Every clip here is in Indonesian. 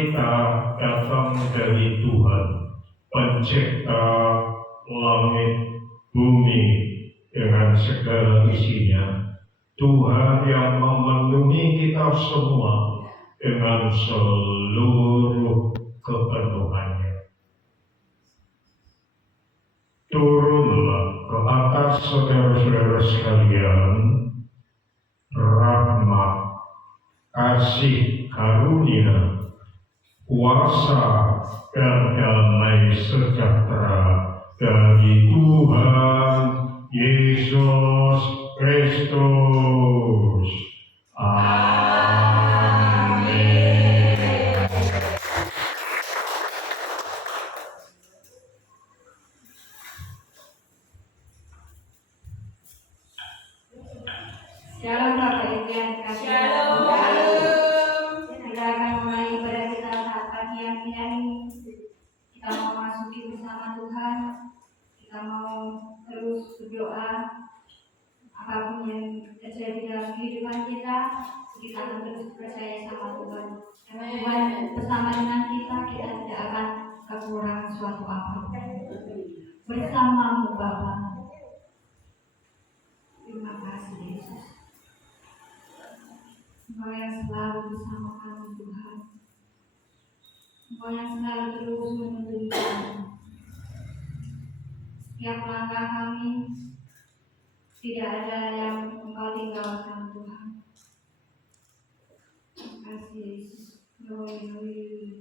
kita datang dari Tuhan, Pencipta langit bumi dengan segala isinya. Tuhan yang memenuhi kita semua dengan seluruh kepenuhannya. Turunlah ke atas saudara-saudara sekalian rahmat, kasih karunia, kuasa dan damai sejahtera dari Tuhan Yesus Kristus. Amin. Shalom Bapak Ibu yang dikasihi Tuhan. Kita akan mulai ibadah kita saat pagi yang indah ini. Kita mau masuki bersama Tuhan. Kita mau terus berdoa. Apapun yang terjadi dalam kehidupan kita akan terus percaya sama Tuhan. Karena Tuhan bersama dengan kita tidak akan kekurangan suatu apa. Bersamamu Bapa. Terima kasih Yesus. Engkau yang selalu bersama kami Tuhan. Engkau yang selalu terus menuntun kami. Setiap langkah kami tidak ada yang Engkau tinggalkan Tuhan. Terima kasih Yesus. Haleluya.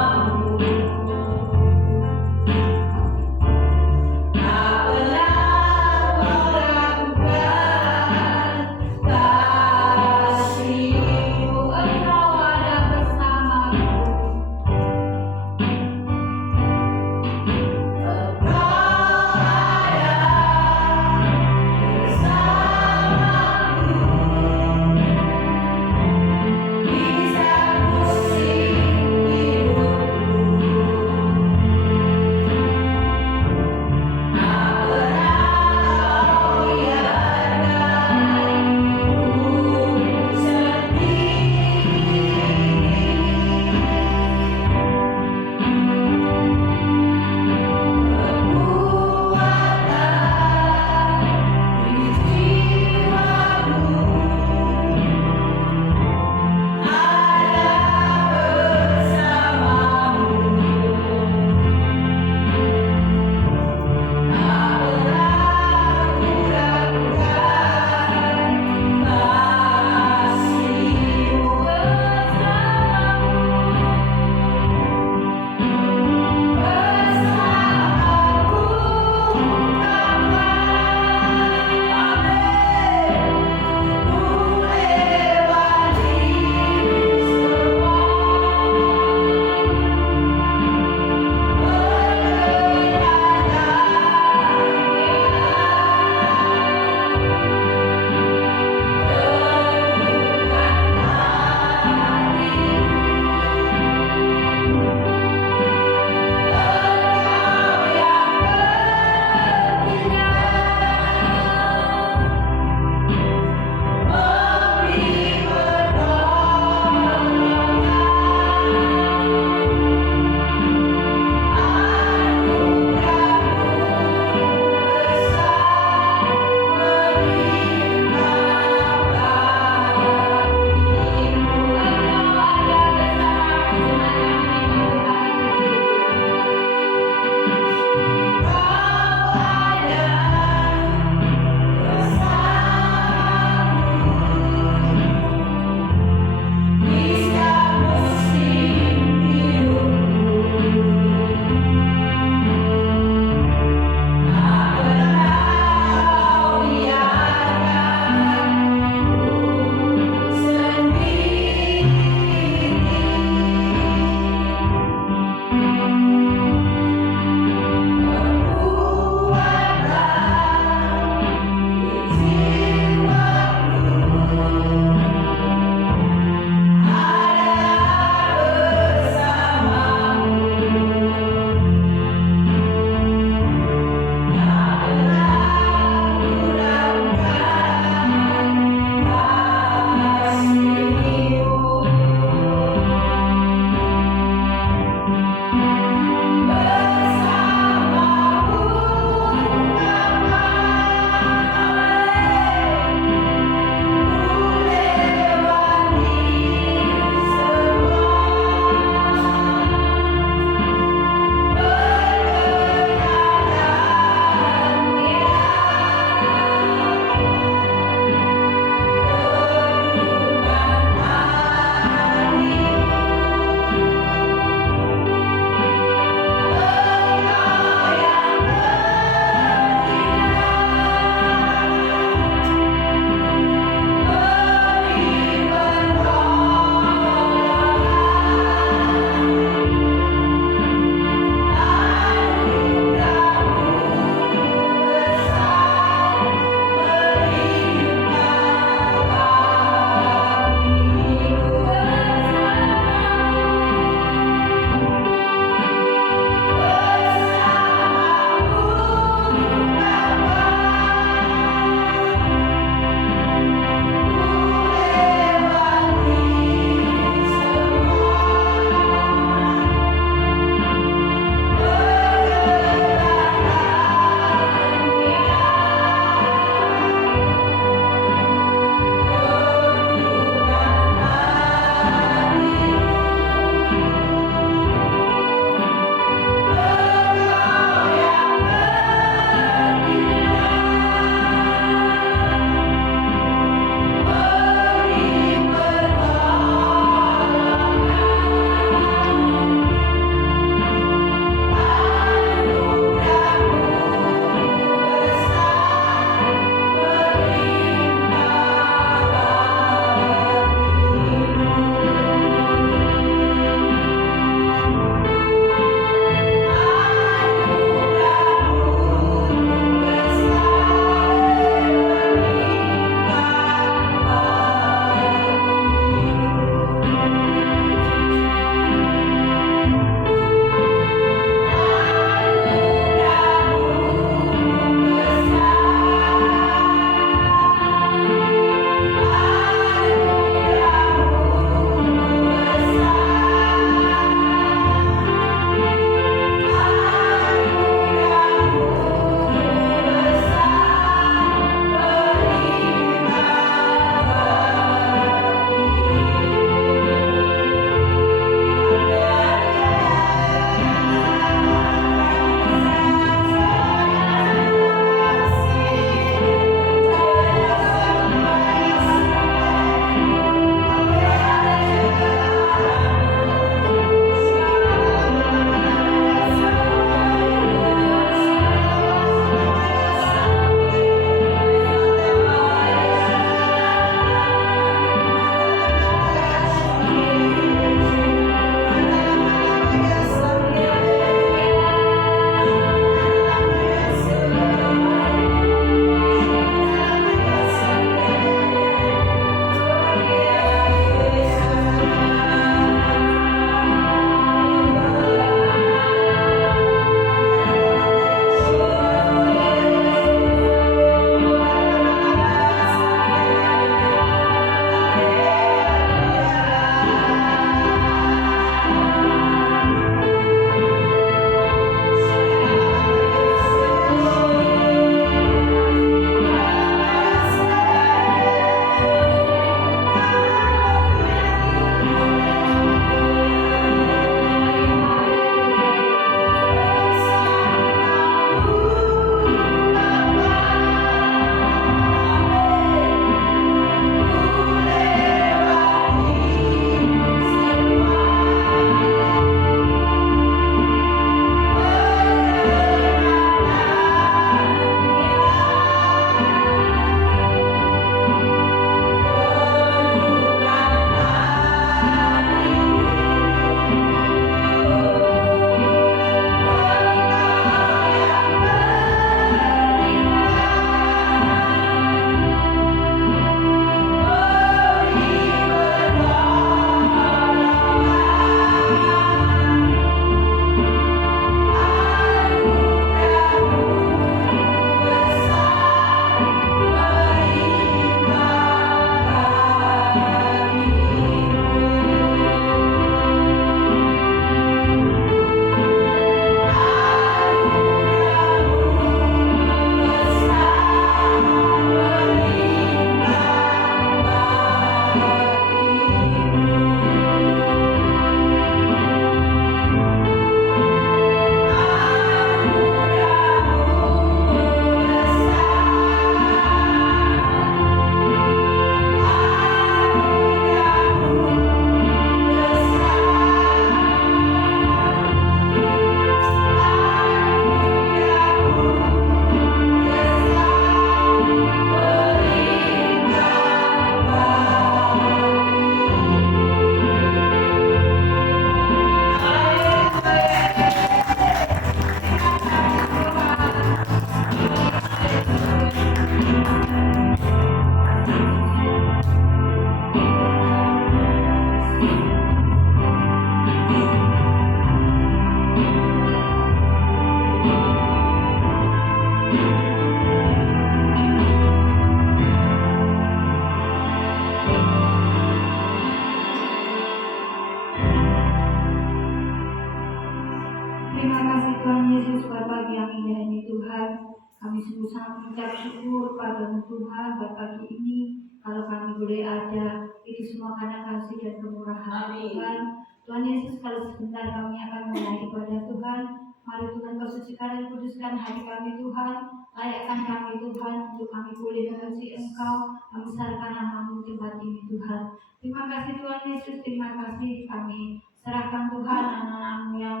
Terima kasih Tuhan Yesus buat pagi yang indah ini Tuhan. Kami sungguh sangat mengucap syukur padamu Tuhan buat pagi ini. Kalau kami boleh ada, itu semua karena kasih dan kemurahan Tuhan. Tuhan Yesus, kalau sebentar kami akan mulai ibadah Tuhan. Mari Tuhan kau sucikan dan kuduskan hati kami Tuhan. Layakkan kami Tuhan untuk kami boleh memuji Engkau, membesarkan nama-Mu di tempat ini Tuhan. Terima kasih Tuhan Yesus, terima kasih kami serahkan Tuhan anak-anak-Mu yang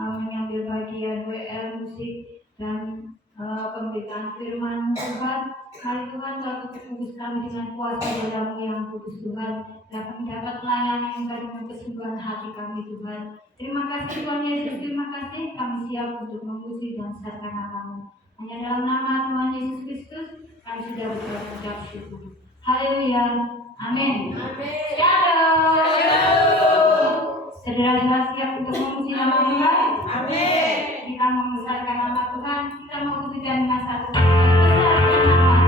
mengambil bagian WL musik dan pemberitaan firman Tuhan. Hari Tuhan Kau kudus kami dengan kuasa dalam yang kudus Tuhan, dan kami dapat melayani Engkau dengan kesembuhan hati kami Tuhan. Terima kasih Tuhan Yesus, terima kasih kami siap untuk memuji dan serahkan nama-Mu. Hanya dalam nama Tuhan Yesus Kristus kami sudah berucap syukur. Haleluya, amin. Shalom. Saudara-saudara siap untuk memuji nama Tuhan? Amin. Kita membesarkan nama Tuhan, kita mau pujikan dengan satu besarkan nama Tuhan.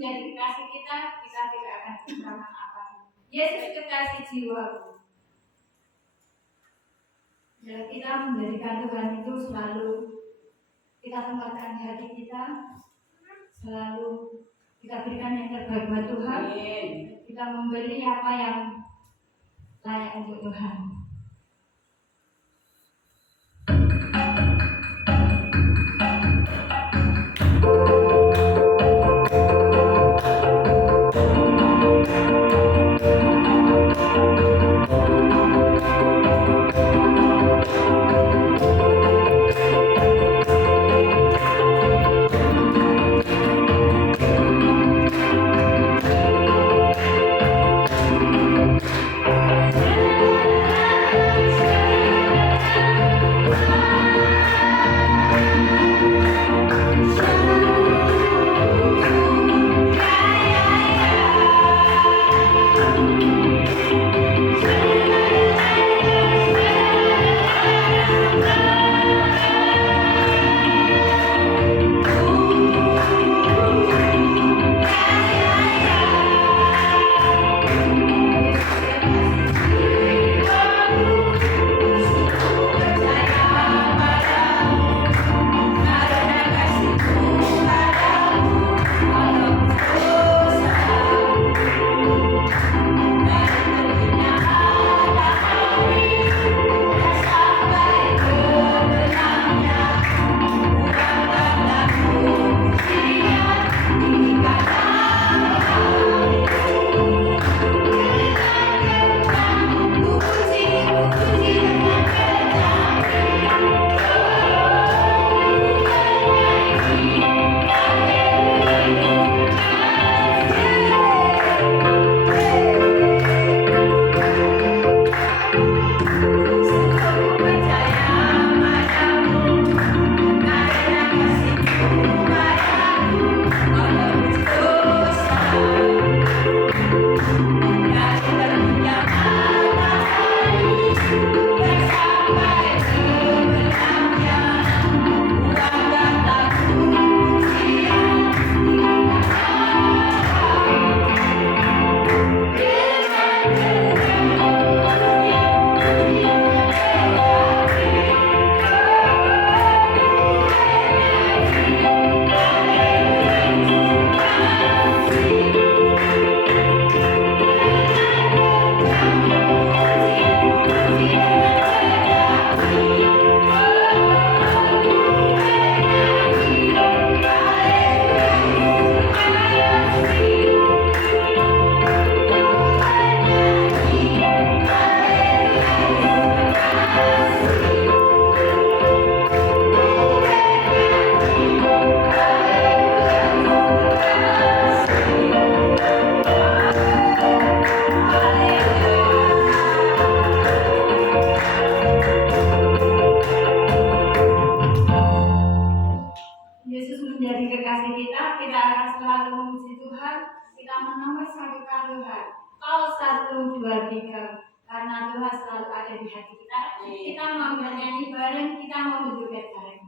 menjadi kekasih kita, kita tidak akan kekurangan apa. Yesus kekasih jiwaku. Ya, kita menjadikan Tuhan itu selalu kita tempatkan di hati kita, selalu kita berikan yang terbaik buat Tuhan. Kita memberi apa yang layak untuk Tuhan. Karena Tuhan selalu ada di hati kita. Kita mau bernyanyi bareng, kita mau berjoget bareng.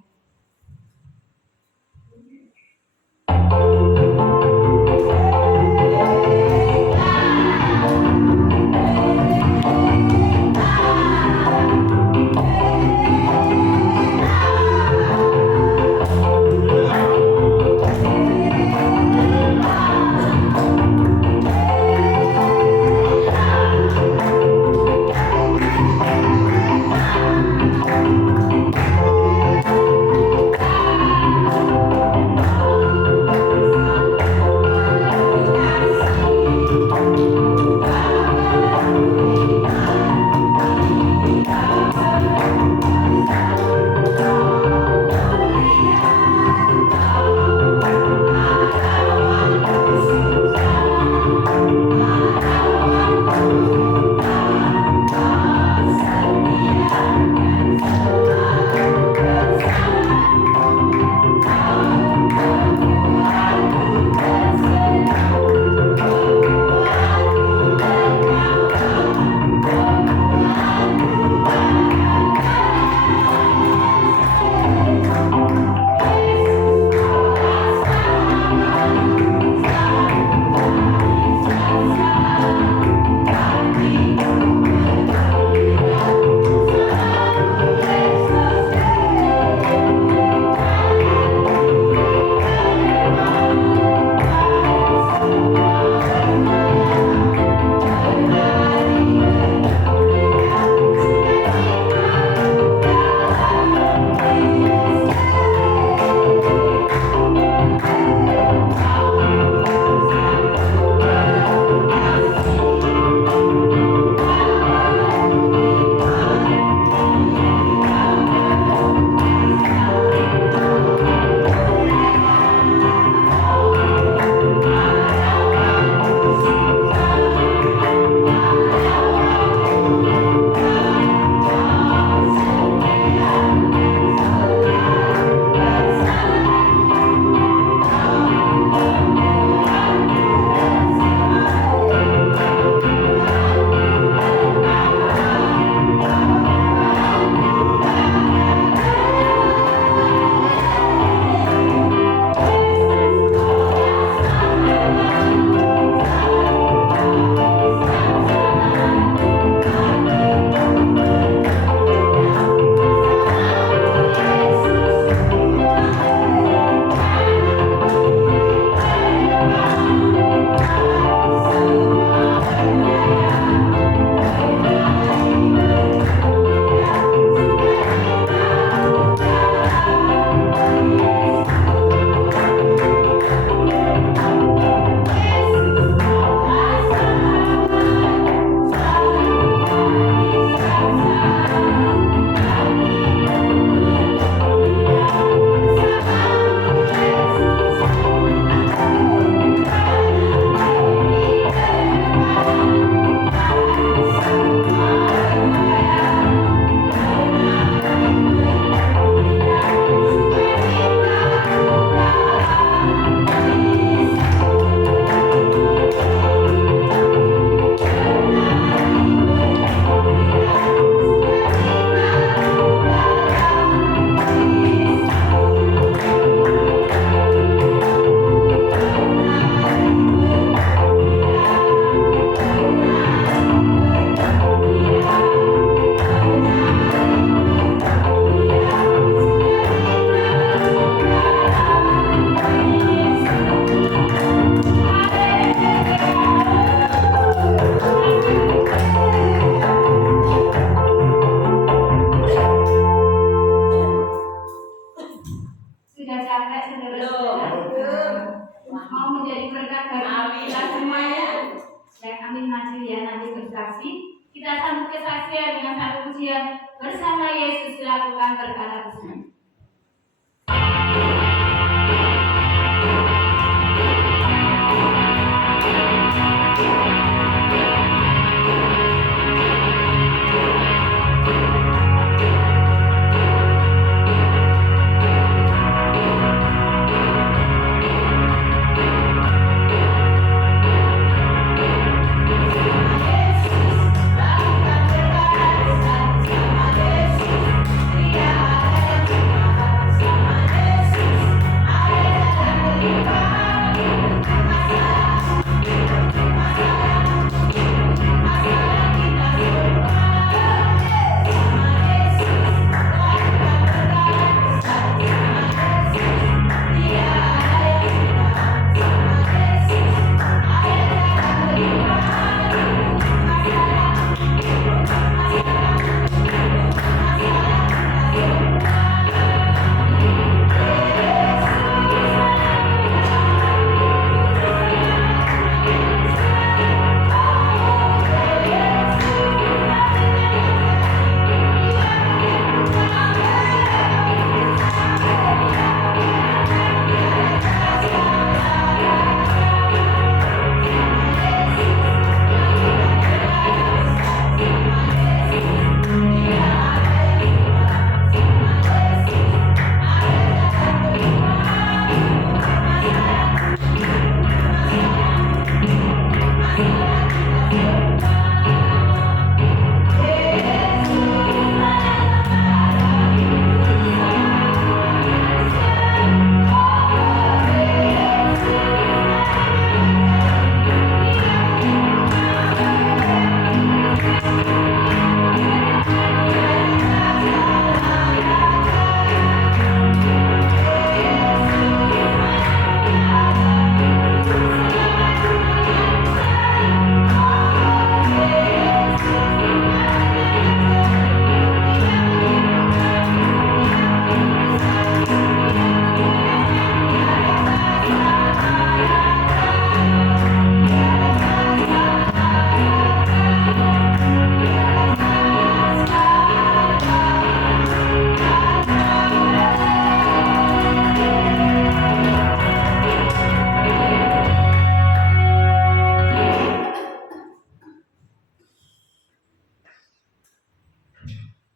bersaksikan dengan satu pujian bersama Yesus dilakukan perkara besar.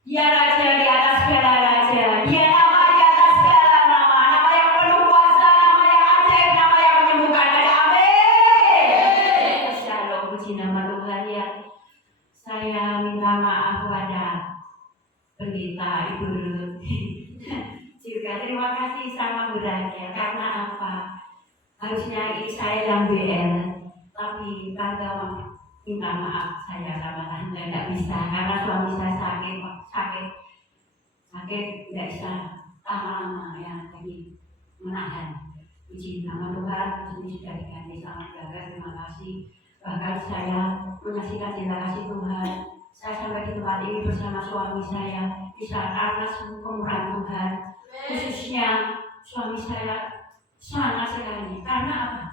Dia raja di atas segala raja, dia nama di atas segala nama, nama yang penuh kuasa, nama yang ajaib, nama yang menyembuhkan. Ada amin. Shalom, puji nama Tuhan ya. Saya minta maaf kepada pendeta Ibu Ruth. Juga terima kasih sama berada karena apa? Harusnya ini saya yang BL, tapi tante minta maaf saya sama tante nggak bisa karena suami saya sakit nggak bisa lama-lama ya, jadi menahan. Puji nama Tuhan, ini sudah diganti sama jaga, terima kasih. Bahkan saya menyaksikan cinta kasih Tuhan. Saya sampai di tempat ini bersama suami saya bisa karena kemurahan Tuhan. Khususnya suami saya sangat sekali. Karena apa?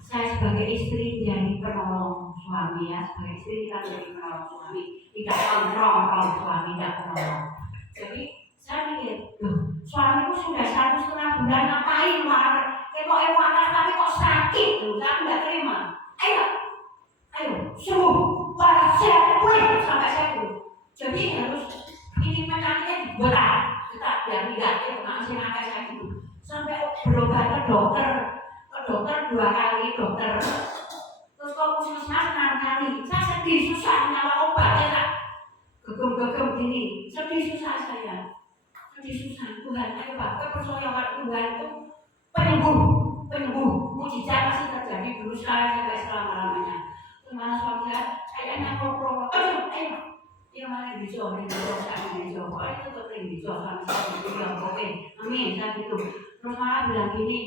Saya sebagai istri jadi penolong suami ya, sebagai istri kita jadi penolong suami, tidak kontrol suami, tidak penolong. Jadi saya mikir, loh, suamiku sudah 1,5 bulan ngapain marah? Kok marah tapi kok sakit loh, saya tidak terima. Ayo, sembuh, marah saya pulih sampai saya dulu. Jadi harus ini mencarinya dibuat, kita biar tidak masih angka saya dulu. Sampai berobat ke dokter 2 kali dokter. Terus kok puskesmas 6 kali. Saya sedih susah nyala obatnya tak gegem-gegem gini. Sedih susah saya. Tuhan, ayo Pak, kepercayaan Tuhan itu penyembuh, mujizat pasti terjadi dulu sampai selama-lamanya. Kemana suami saya, kayaknya pro, ayo mana bisa, saya bisa, pokoknya itu tetap bisa, suami saya itu yang oke, amin, saya gitu. Terus malah bilang gini,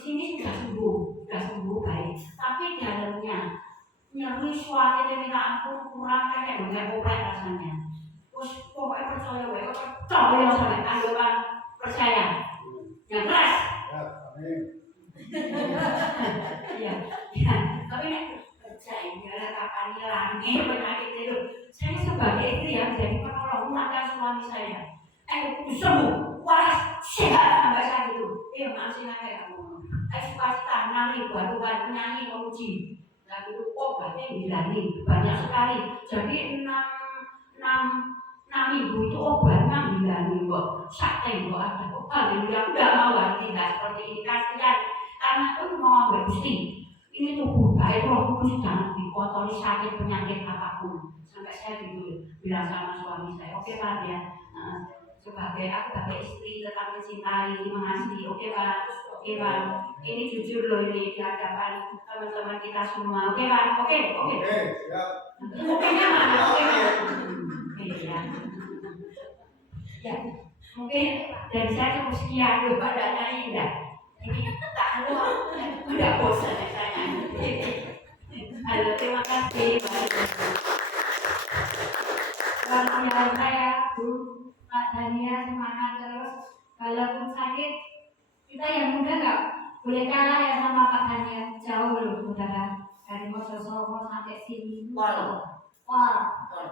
sini sudah sembuh baik, tapi dalamnya nyeri suami dia minta ampun kurang kayak dengan obat rasanya. Terus pokoknya percaya sampai tanggapan percaya yang keras. Ya, tapi sehingga kapan hilangnya penyakit itu. Saya sebagai istri yang jadi penolong rumah tangga suami saya. Sembuh, waras, sehat sampai saat itu. Masih ada yang ngomong. Swasta nyanyi, bantuan penyanyi, memuji. Lalu itu obatnya dihilangi banyak sekali. Jadi enam minggu itu obatnya dihilangi kok. Sakti kok ada kok. Haleluya, udah mau tidak seperti ini kasihan. Karena itu mau ambil Gusti. Ini tubuh baik Roh Kudus jangan dikotori sakit penyakit apapun. Sampai saya gitu bilang sama suami saya, oke Pak ya. Sebagai aku sebagai istri tetap mencintai, mengasihi, oke Pak. Oke Pak, ini jujur loh ini di hadapan teman-teman kita semua. Oke Pak, oke. Siap. Oke-nya mana? Oke ya. Ya, mungkin dari saya cukup sekian loh pada nyanyi ya. Ini tak udah bosan ya saya nyanyi. Halo, terima kasih. Wasiat saya, Bu, Pak Dania semangat terus. Kalaupun sakit, kita yang muda nggak boleh kalah ya sama Pak Dania. Jauh loh, saudara. Dari Mojosobo sampai sini. Wah,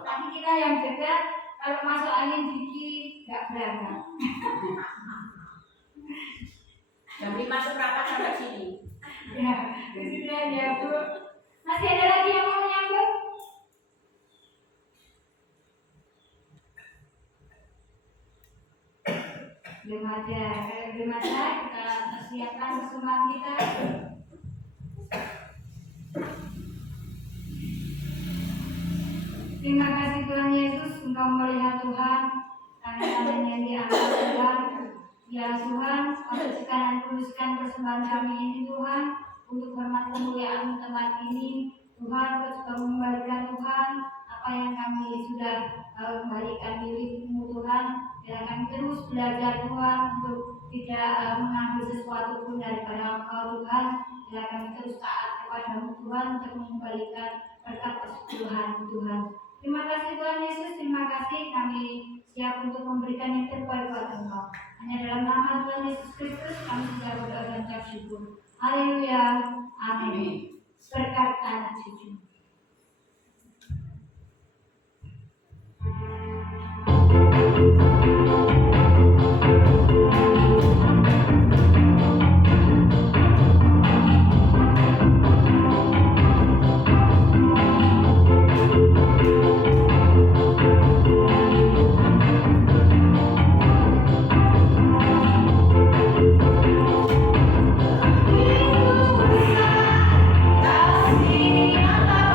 tapi kita yang dekat, kalau masuk angin dikit nggak berangkat. Jam 5 seberapa sampai sini? Ya, itu dia ya Bu. Masih ada lagi yang mau nyambut? Belum ada. Kalau belum ada, kita persiapkan persembahan kita. Terima kasih Tuhan Yesus, Engkau melihat Tuhan, tangan-tangan yang diangkat Tuhan. Ya Tuhan, kuduskan dan kuduskan persembahan kami ini Tuhan, untuk hormat kemuliaan tempat ini. Tuhan, Kau juga mengembalikan Tuhan, apa yang kami sudah kembalikan milik-Mu Tuhan. Bila kami terus belajar Tuhan, untuk tidak mengambil sesuatu pun daripada Engkau Tuhan. Bila kami terus taat kepada-Mu Tuhan, untuk mengembalikan berkat persekutuhan Tuhan. Terima kasih Tuhan Yesus, terima kasih kami siap untuk memberikan yang terbaik buat Engkau. Hanya dalam nama Tuhan Yesus Kristus kami sudah berdoa dan ucap syukur. Haleluya, amin. Berkat anak cucu. Kasih Allah.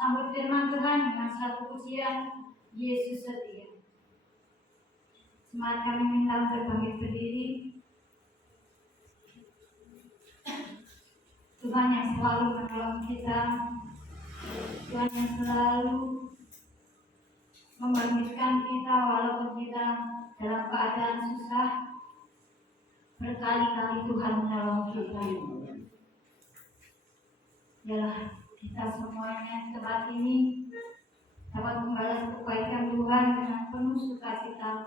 sambut firman Tuhan dengan satu pujian, Yesus setia. Semangat kami minta untuk bangkit berdiri. Tuhan yang selalu menolong kita, Tuhan yang selalu membangkitkan kita walaupun kita dalam keadaan susah. Berkali-kali Tuhan menolong kita. Yalah, kita semuanya di tempat ini dapat membalas kebaikan Tuhan dengan penuh sukacita.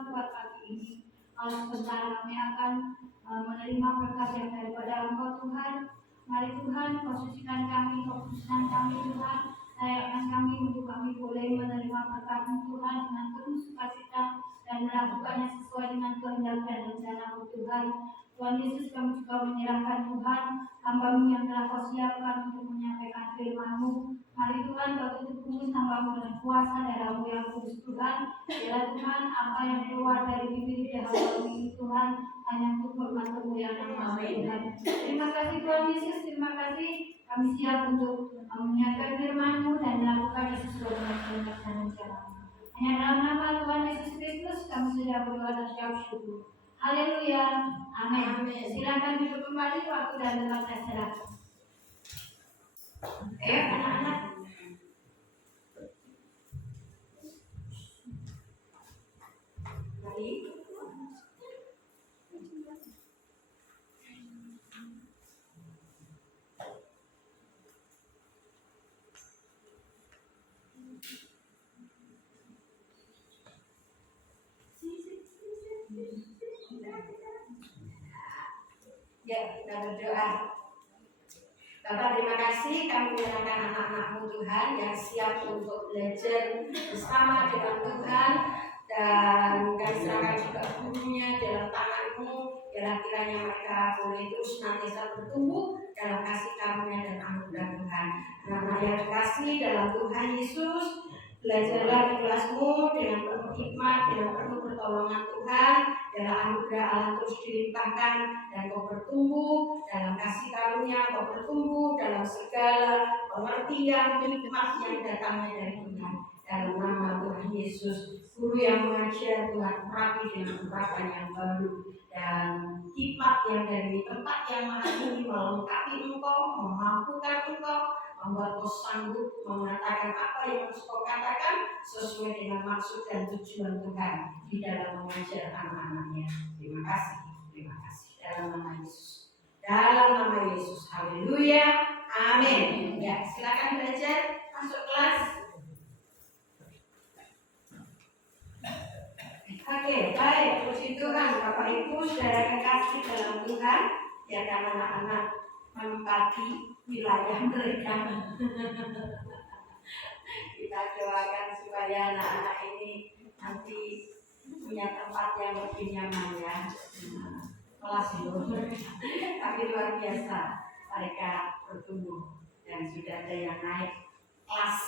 Tuhan buat pagi ini. Kalau sebentar kami akan menerima berkat yang daripada Engkau Tuhan. Mari Tuhan posisikan kami, keputusan kami Tuhan. Layakkan kami untuk kami boleh menerima berkat-Mu Tuhan dengan penuh sukacita dan melakukannya sesuai dengan kehendak dan rencana-Mu Tuhan. Tuhan Yesus, kami juga menyerahkan Tuhan hamba-Mu yang telah Kau siapkan untuk menyampaikan firman-Mu. Mari Tuhan Kau tutup mulut hamba-Mu dengan kuasa darah-Mu yang kudus Tuhan. Biarlah Tuhan apa yang keluar dari bibir hamba-Mu ini Tuhan hanya untuk hormat kemuliaan nama Tuhan. Terima kasih Tuhan Yesus, terima kasih. Kami siap untuk menyiapkan firman-Mu dan melakukannya sesuai dengan kehendak dan rencana-Mu. Hanya dalam nama Tuhan Yesus Kristus kami sudah berdoa dan siap syukur. Haleluya. Amin. Silakan duduk kembali, waktu dan tempat terserah. Anak-anak. Mari. Ya, kita berdoa. Bapak, terima kasih kami menyerahkan anak-anak-Mu Tuhan yang siap untuk belajar bersama dengan Tuhan, dan kami serahkan juga gurunya dalam tangan-Mu. Biarlah kiranya mereka boleh terus senantiasa bertumbuh dalam kasih karunia dan anugerah Tuhan. Anak-anak yang terkasih dalam Tuhan Yesus, belajarlah di kelas-Mu dengan penuh hikmat, dengan penuh pertolongan Tuhan. Dalam anugerah Allah terus dilimpahkan dan Kau bertumbuh dalam kasih karunia, Kau bertumbuh dalam segala pengertian hikmat yang datangnya dari Tuhan. Dalam nama Tuhan Yesus, guru yang mengajar Tuhan rapi dengan urapan yang baru dan hikmat yang dari tempat yang maha tinggi melengkapi Engkau, memampukan Engkau, membuat Kau sanggup mengatakan apa yang harus Kau katakan sesuai dengan maksud dan tujuan Tuhan di dalam mengajar anak-anaknya. Terima kasih dalam nama Yesus. Dalam nama Yesus, haleluya, amin. Ya, silakan belajar, masuk kelas. Oke, baik, puji Tuhan, Bapak Ibu, saudara kekasih dalam Tuhan, biarkan anak-anak menempati wilayah mereka. Kita doakan supaya anak-anak ini nanti punya tempat yang lebih nyaman ya. Kelas dulu, tapi luar biasa mereka bertumbuh dan sudah ada yang naik kelas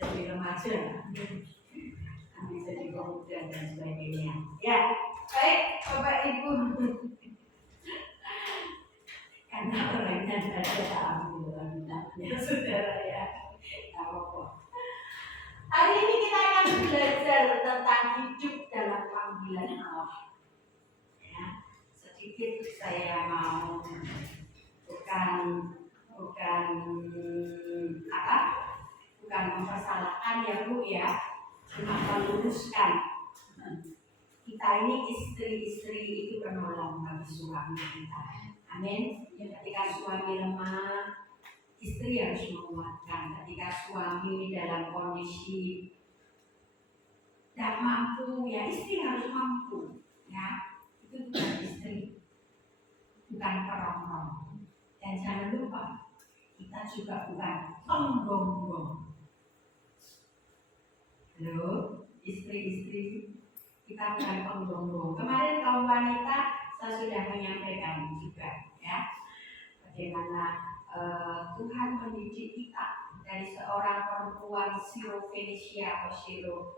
jadi remaja, nanti jadi pemuda dan sebagainya. Ya, baik Bapak Ibu. Karena orangnya ada ambil ya saudara ya. Apa-apa. Hari ini kita akan belajar tentang hidup dalam panggilan Allah. Ya, sedikit saya mau bukan mempersalahkan ya Bu ya, cuma meluruskan. Kita ini istri-istri itu penolong bagi suami kita. Amin. Ketika suami lemah, istri harus menguatkan. Ketika suami dalam kondisi tidak mampu, ya istri harus mampu. Ya, itu bukan istri, bukan perongrong. Dan jangan lupa, kita juga bukan penggonggong. Halo, istri-istri, kita bukan penggonggong. Kemarin kaum wanita saya sudah menyampaikan juga, ya, bagaimana Tuhan mendidik kita dari seorang perempuan Siro-Fenisia atau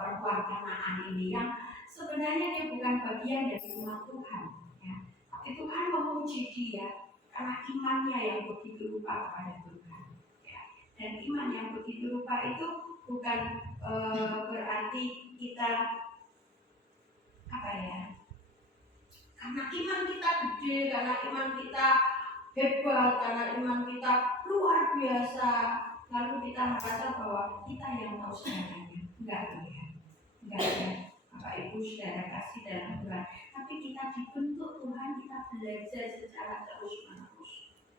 perempuan Kanaan ini yang sebenarnya dia bukan bagian dari umat Tuhan, ya. Tapi Tuhan memuji dia karena imannya yang begitu rupa kepada Tuhan, ya. Dan iman yang begitu rupa itu bukan berarti kita karena iman kita gede, karena iman kita hebat, karena iman kita luar biasa, lalu kita merasa bahwa kita yang tahu segalanya. Enggak ya, Bapak Ibu saudara kasih dalam Tuhan. Tapi kita dibentuk Tuhan, kita belajar secara terus menerus.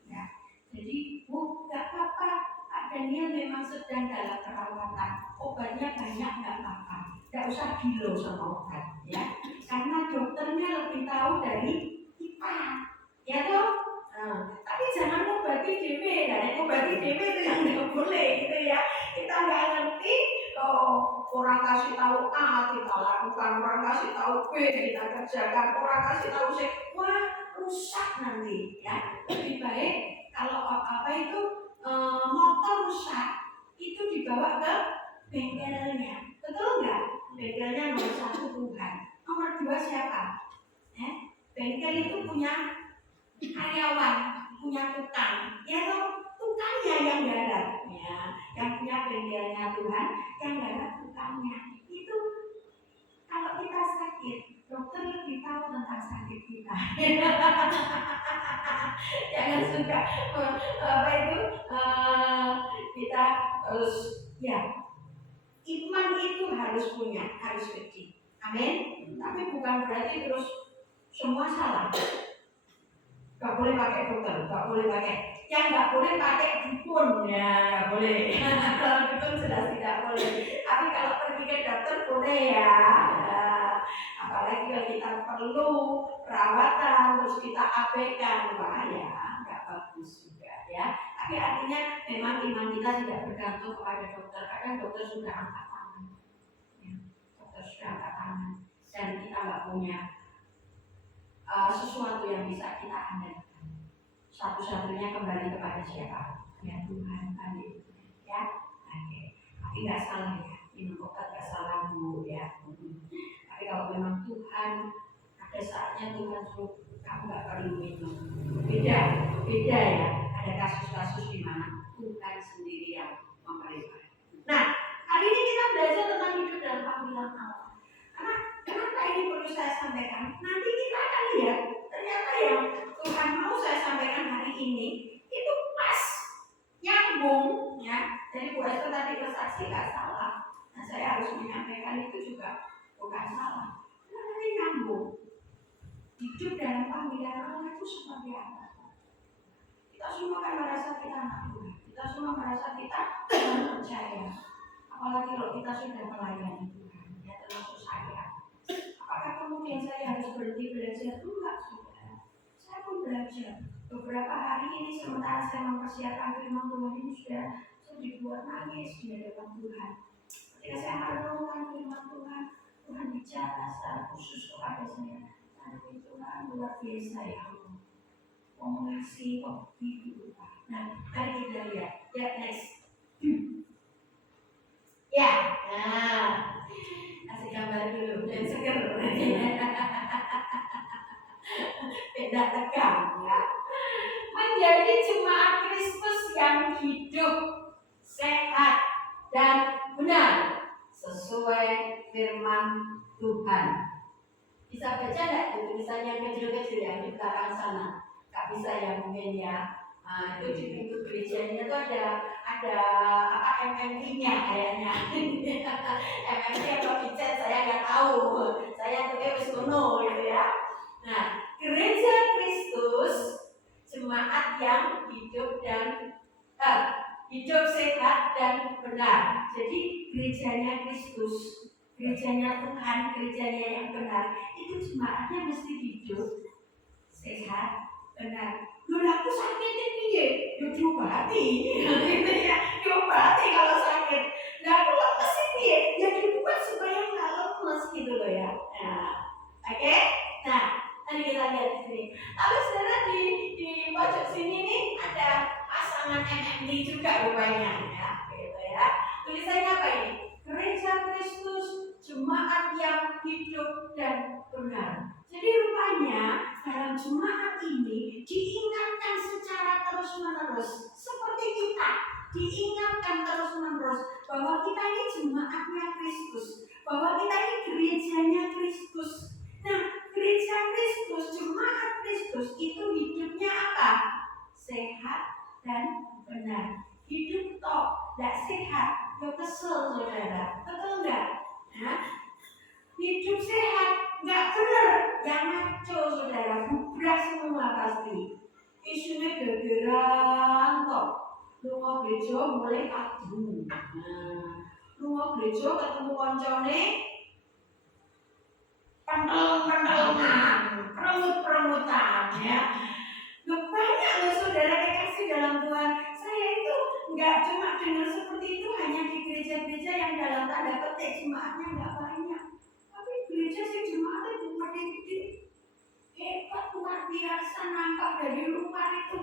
Ya, jadi enggak apa-apa. Adanya memang sedang dalam perawatan, obatnya banyak enggak apa-apa. Tidak nggak usah gila sama obat, ya. Karena dokternya lebih tahu dari kita, ya toh. Tapi jangan ngobati DP, dan ngobati DP itu yang nggak boleh, gitu ya. Kita nggak ngerti, orang kasih tahu A kita lakukan, orang kasih tahu B kita kerjakan, orang kasih tahu C, wah rusak nanti, ya. Lebih baik kalau apa itu motor rusak itu dibawa ke bengkelnya, betul nggak? Bengkelnya nomor 1 Tuhan, nomor 2 siapa? Bengkel itu punya karyawan, punya tukang, ya toh, tukangnya yang garap, ya, yang punya bengkelnya Tuhan, yang garap tukangnya. Itu kalau kita sakit, dokter lebih tahu tentang sakit kita. Jangan suka kita harus, ya, iman itu harus punya, harus kecil. Amin. Tapi bukan berarti terus semua salah. Gak boleh pakai dokter, gak boleh pakai. Yang gak boleh pakai dukun, ya gak boleh. Kalau dukun sudah tidak boleh. Tapi kalau pergi ke dokter boleh, ya. Apalagi kalau kita perlu perawatan terus kita abaikan, wah ya nggak bagus juga, ya. Tapi artinya memang iman kita tidak bergantung kepada dokter. Kadang dokter sudah angkat tangan, ya. Dokter sudah angkat tangan dan kita nggak punya sesuatu yang bisa kita andalkan. Satu-satunya kembali kepada siapa? Ya Tuhan, amin. Ya, oke. Tapi nggak salah, ya. Minum obat nggak salah, Bu, ya. Tapi kalau memang Tuhan, ada saatnya Tuhan suruh kamu nggak perlu minum. Beda ya. Ada kasus-kasus di mana Tuhan sendiri yang memerintah. Nah, hari ini kita belajar tentang hidup dalam panggilan Allah. Karena kenapa ini perlu saya sampaikan? Nanti kita akan lihat ternyata yang Tuhan mau saya sampaikan hari ini itu pas nyambung, ya. Jadi Bu Esther tadi bersaksi nggak salah. Nah, saya harus menyampaikan itu juga bukan salah. Karena nanti nyambung. Hidup dalam panggilan Allah itu seperti apa? Kita semua kan merasa kita anak Tuhan. Kita semua merasa kita percaya. Apalagi kalau kita sudah melayani Tuhan, ya termasuk saya. Apakah kemudian saya harus berhenti belajar? Enggak, saudara. Saya pun belajar. Beberapa hari ini sementara saya mempersiapkan firman Tuhan ini sudah saya dibuat nangis di hadapan Tuhan. Ketika saya merenungkan firman Tuhan, Tuhan bicara secara khusus kepada saya. Tapi Tuhan luar biasa, ya Allah. Mau mengasihi kok hidup. Nah, mari kita lihat. Ya, next. Ya, nah, kasih gambar dulu dan seger. Beda tegang, ya. Menjadi jemaat Kristus yang hidup, sehat, dan benar sesuai firman Tuhan. Bisa baca nggak tulisannya yang kecil-kecil yang di belakang sana? Nggak bisa ya mungkin, ya. Nah, itu di pintu gerejanya itu ada apa MMP-nya kayaknya. MMP atau dicat saya nggak tahu. Saya tuh wis ngono gitu, ya. Nah, gereja Kristus, jemaat yang hidup dan hidup sehat dan benar. Jadi gerejanya Kristus, gerejanya Tuhan, gerejanya yang benar, itu jemaatnya mesti hidup sehat, benar. Loh, aku sakitnya piye? Yo diobati, gitu ya. Diobati kalau sakit. Nah, aku lemes piye? Ya dibuat supaya nggak lemes gitu loh, ya. Nah, oke? Nah, nanti kita lihat di sini. Lalu saudara di pojok sini nih ada pasangan MMD juga rupanya, ya. Gitu ya. Tulisannya apa ini? Gereja Kristus, jemaat yang hidup dan benar. Jadi rupanya dalam jemaat ini diingatkan secara terus-menerus, seperti kita diingatkan terus-menerus bahwa kita ini jemaatnya Kristus, bahwa kita ini gerejanya Kristus. Nah, gereja Kristus, jemaat Kristus itu hidupnya apa? Sehat dan benar. Hidup toh, tidak sehat, ya kesel, saudara. Betul nggak? Nah, hidup sehat, nggak benar, yang ngaco, saudara. Bubrak semua pasti. Isunya gegeran toh. Lunga gereja mulai adu. Nah, lunga gereja ketemu koncone ikutan ya. Banyak loh saudara kekasih dalam Tuhan. Saya itu nggak cuma dengar seperti itu hanya di gereja-gereja yang dalam tanda petik jemaatnya nggak banyak, tapi gereja sih jemaatnya gede-gede, hebat luar biasa, nampak dari luar itu.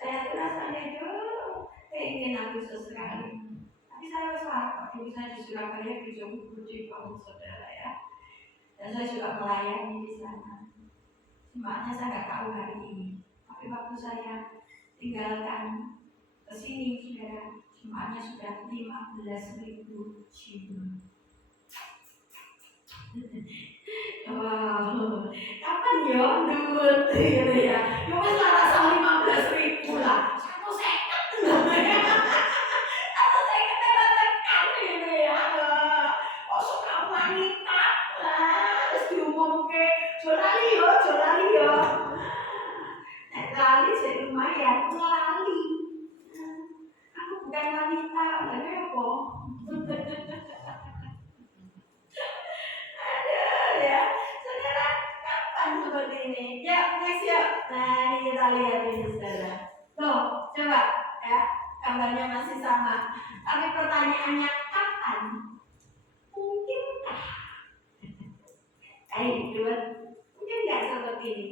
Saya tuh rasanya pengen aku sekali. Tapi saya besar, dulu saya di Surabaya gereja gede banget saudara ya. Dan saya juga melayani di sana. Jemaatnya saya nggak tahu hari ini. Tapi waktu saya tinggalkan ke sini, saudara, jemaatnya sudah 15.000 jiwa. Wow, kapan ya duit gitu ya? Ya wes lah rasa 15.000 lah. Satu seket namanya. Satu seket tekan gitu ya. Kok suka wanita lah, terus diumumke jolali yo. Nek lali jadi lumayan, ngelali. Aku bukan wanita, lagi apa? Ya, saudara, kapan seperti ini? Ya, next yuk. Nah, ini kita lihat ini saudara. Tuh, coba ya, gambarnya masih sama. Tapi pertanyaannya kapan? Mungkinkah? Dua, mungkin nggak seperti ini.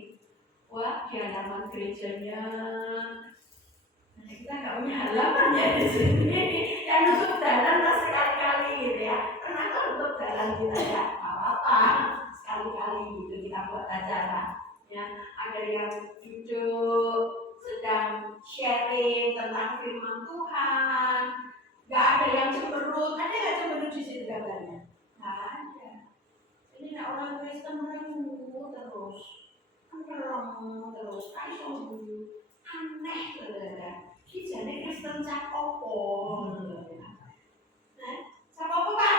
Wah, di halaman gerejanya. Nah, kita nggak punya halaman ya di sini. Yang nutup jalan lah sekali-kali gitu ya. Pernah kan nutup jalan kita ya? Apa-apa. Sekali-kali gitu kita buat acara. Ya, ada yang duduk sedang sharing tentang firman Tuhan. Gak ada yang cemberut. Ada nggak cemberut di situ gambarnya? Nggak ada. Ini orang Kristen menunggu terus. Terus aneh saudara. Ki jane Kristen cak opo? Cak opo Pak?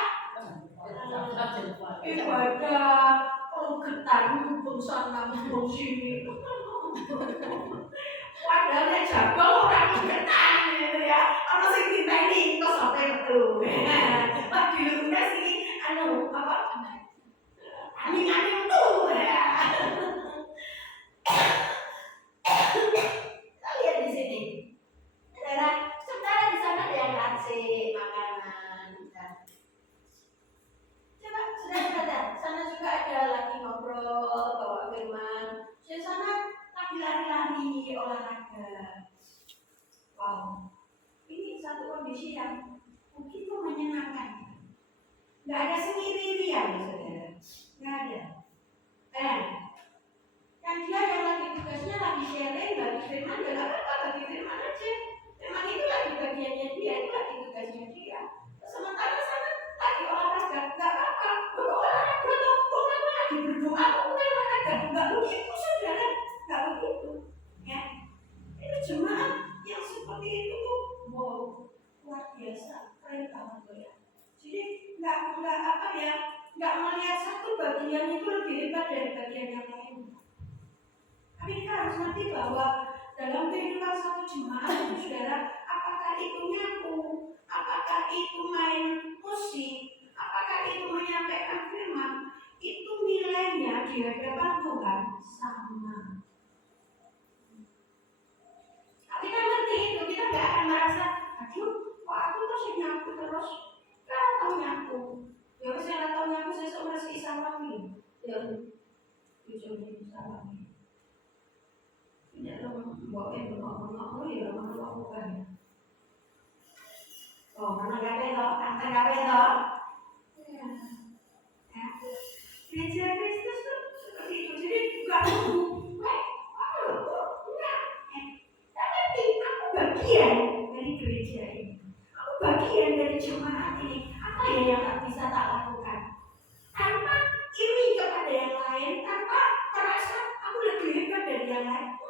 Ibadah getar bungsan nang sini. Padahal nek jabal ora getar gitu ya. Ana sing diteni kok sampai metu. Pak dilurusne sini anu apa? Angin-angin tuh ya. Kita lihat di sini. Saudara di sana ada yang ngasih makanan. Coba saudara, sana juga ada lagi ngobrol, bawa firman. Di sana lagi lari-lari, olahraga. Wow, ini satu kondisi yang begitu menyenangkan. Nggak ada sendiri-sendirian ya saudara. Nggak ada. Yang dia yang lagi tugasnya lagi sharing, lagi firman, ya nggak apa-apa, lagi firman aja. Firman itu lagi bagiannya dia, itu lagi tugasnya dia. Sementara sana lagi olahraga, nggak apa-apa. Olahraga tuh, kamu lagi berdoa, kamu olahraga, nggak begitu saudara, nggak begitu. Ya, itu jemaat yang seperti itu tuh, wow, luar biasa, keren banget tuh ya. Jadi nggak apa ya, nggak melihat satu bagian itu lebih hebat dari bagian yang lain. Tapi kita harus ngerti bahwa dalam kehidupan satu jemaat itu saudara, apakah itu nyapu, apakah itu main musik, apakah itu menyampaikan firman, itu nilainya di hadapan Tuhan sama. Tapi kita ngerti itu, kita nggak akan merasa, aduh, kok aku terus nyapu terus, kan tahu nyapu. Ya saya tahu nyapu, saya suka masih salami. Ya, ujungnya salami. Ini lo bawa bengok ya orang tua bukan. Oh, mana gawe lo, tante gawe lo. Gereja Kristus tuh seperti itu. Jadi nggak nunggu, enggak. Tapi aku bagian dari gereja ini. Aku bagian dari jemaat ini. Apa ya yang tak bisa tak lakukan? Tanpa iri kepada yang lain, tanpa merasa aku lebih hebat dari yang lain.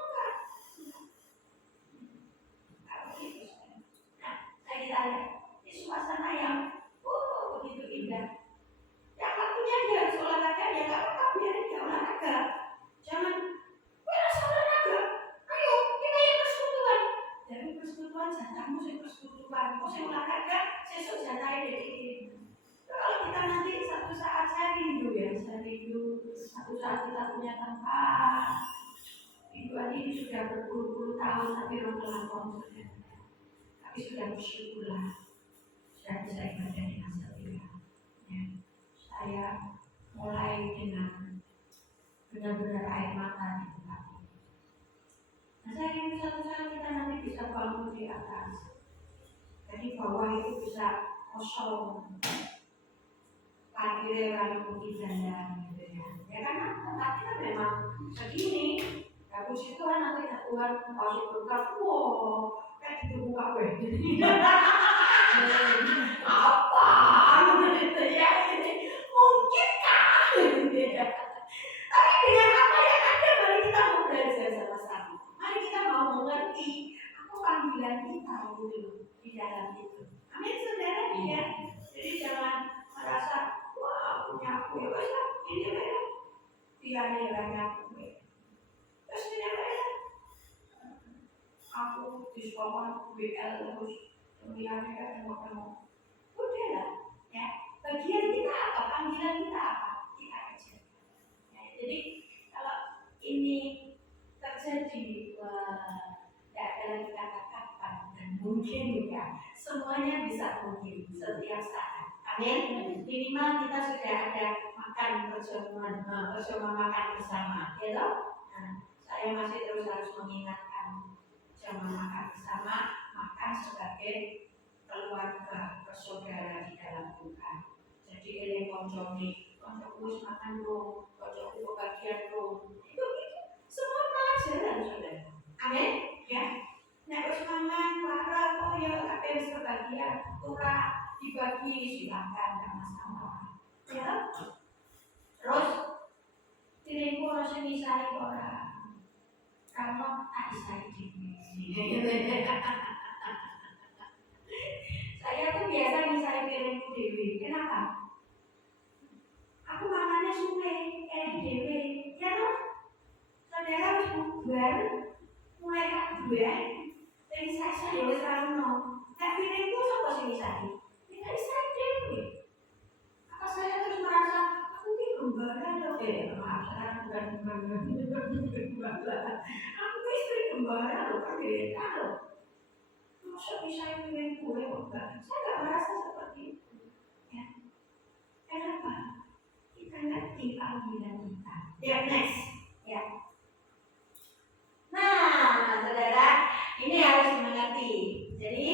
Kita lihat di suasana yang begitu indah. Yang waktunya dia harus olahraga ya nggak saat kita punya tempat. Mingguan ini sudah berpuluh-puluh tahun tapi belum terlampau, tapi sudah bersyukurlah sudah bisa ibadah di masa ya. Saya mulai dengan benar-benar air mata di tempat ini. Nah, saya ingin suatu saat kita nanti bisa bangun di atas. Jadi bawah itu bisa kosong. Parkirnya orang putih dandan gitu ya. Ya karena tempat kita memang segini. Ya puji Tuhan nanti Tuhan kasih berkat. Wow, kayak gitu buka gue. Apa gitu ya? Mungkinkah? Tapi dengan apa yang ada, mari kita mau belajar sama-sama. Mari kita mau mengerti apa panggilan kita gitu di dalam itu. Amin saudara ya. Jadi jangan merasa wah punya aku ya wes ini ya. Dia banyak gue. Terus ini ya. Aku di sekolah BL terus kemudian kan mau udah lah ya. Bagian kita apa? Panggilan kita apa? Kita aja. Ya, jadi kalau ini terjadi tidak ada lagi kata-kata dan mungkin ya semuanya bisa mungkin setiap saat. Amin. Minimal kita sudah ada makan perjamuan makan bersama, ya loh. Nah, saya masih terus harus mengingatkan jangan makan bersama, makan sebagai keluarga, bersaudara di dalam Tuhan. Jadi ini koncomi, koncoku makan dong, koncoku kebagian dong. Itu semua pelajaran saudara. Amin. Ya. Nek wis mangan, lara kok ya kabeh wis kebagian, ora dibagi silakan enggak masalah. Ya. Terus diriku ora sing misai ora. Kalau tak isai dhewe. Saya tuh biasa misai piringku dhewe. Kenapa? Aku makannya suwe, kayak dhewe. Ya loh. Saudara wis bubar, mulai kabeh. Dari saya ya wis ra ono. Nek piringku sapa sing misai? Ya isai dhewe. Apa saya terus merasa aku ki gembala loh maaf sekarang bukan gembala. Aku ki istri gembala loh, kan beda loh. Masa bisa piring gue enggak? Saya enggak merasa seperti itu. Ya. Kenapa? Kita ngerti panggilan kita. Ya, next. Ya. Nah, saudara, ini harus dimengerti. Jadi,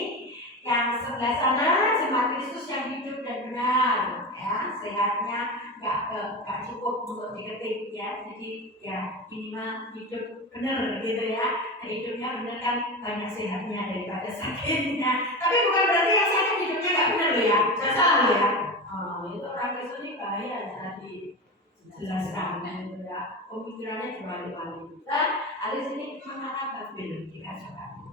yang sebelah sana jemaat Kristus yang hidup dan benar, ya, sehatnya nggak cukup untuk diketik ya. Jadi ya minimal hidup benar gitu ya. Hidupnya benar kan banyak sehatnya daripada sakitnya. Tapi bukan berarti yang sakit hidupnya nggak benar loh ya. Saya salah loh ya. Oh, itu orang Kristen ini bahaya tadi jelaskan gitu ya. Pemikirannya dibalik-balik. Dan hari ini mengarah Babel dikatakan.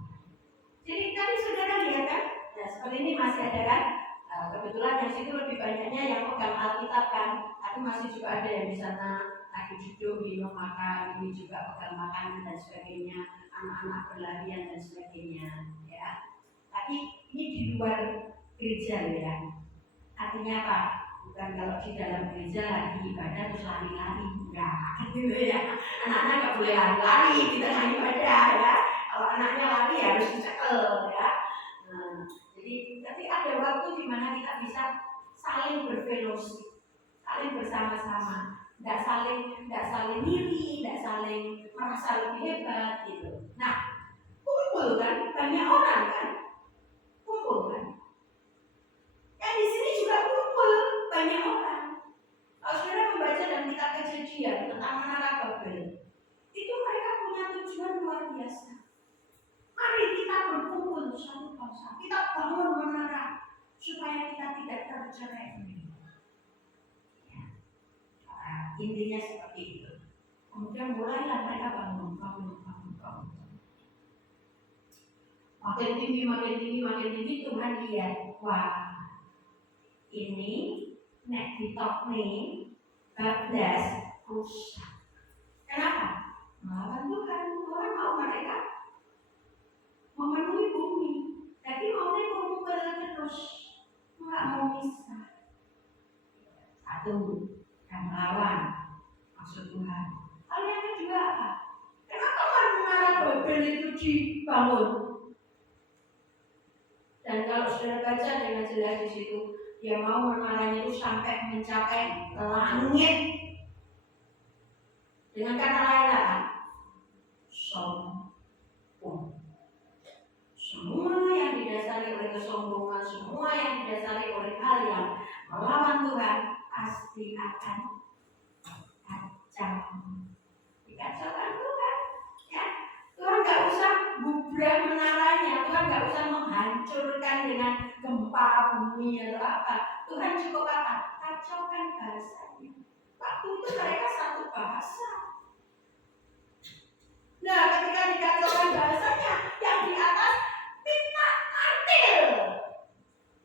Jadi tadi saudara lihat kan, ya seperti ini masih ada kan. Kebetulan yang situ lebih banyaknya yang pegang Alkitab kan, tapi masih juga ada yang di sana lagi duduk minum makan, ini juga pegang makanan dan sebagainya, anak-anak berlarian dan sebagainya, ya. Tapi ini di luar gereja ya. Artinya apa? Bukan kalau di dalam gereja lagi ibadah terus lari-lari, enggak, gitu ya. Anak-anak nggak boleh lari-lari di tengah ibadah ya. Kalau anaknya lari harus dicekel ya. Jadi ada waktu di mana kita bisa saling berfellowship, saling bersama-sama, nggak saling iri, nggak saling merasa lebih hebat gitu. Nah, kumpul kan, banyak orang kan, kumpul kan. Yang di sini juga kumpul banyak orang. Kalau saudara membaca dalam kitab Kejadian tentang menara Babel, itu mereka punya tujuan luar biasa. Mari kita berkumpul satu bangsa, kita bangun menara supaya kita tidak tercerai. Ya. Intinya seperti itu. Kemudian mulailah mereka bangun. Makin tinggi, Tuhan lihat, wah, ini nek ditok nih, bablas rusak. Kenapa? Melawan Tuhan mau mereka memenuhi bumi, jadi maunya kumpul terus, nggak mau misah. Satu, yang melawan, maksud Tuhan. Hal yang kedua apa? Kenapa menara Babel itu dibangun? Dan kalau saudara baca dengan jelas di situ, dia mau menaranya itu sampai mencapai langit. Dengan kata lain apa? Sombong. Semua yang didasari oleh kesombongan, semua yang didasari oleh hal yang melawan Tuhan pasti akan kacau. Dikacaukan Tuhan. Ya, Tuhan nggak usah bubrah menaranya, Tuhan nggak usah menghancurkan dengan gempa bumi atau apa. Tuhan cukup apa? Kacaukan bahasanya. Waktu itu mereka satu bahasa. Nah, ketika dikacaukan bahasanya, yang di atas minta martir.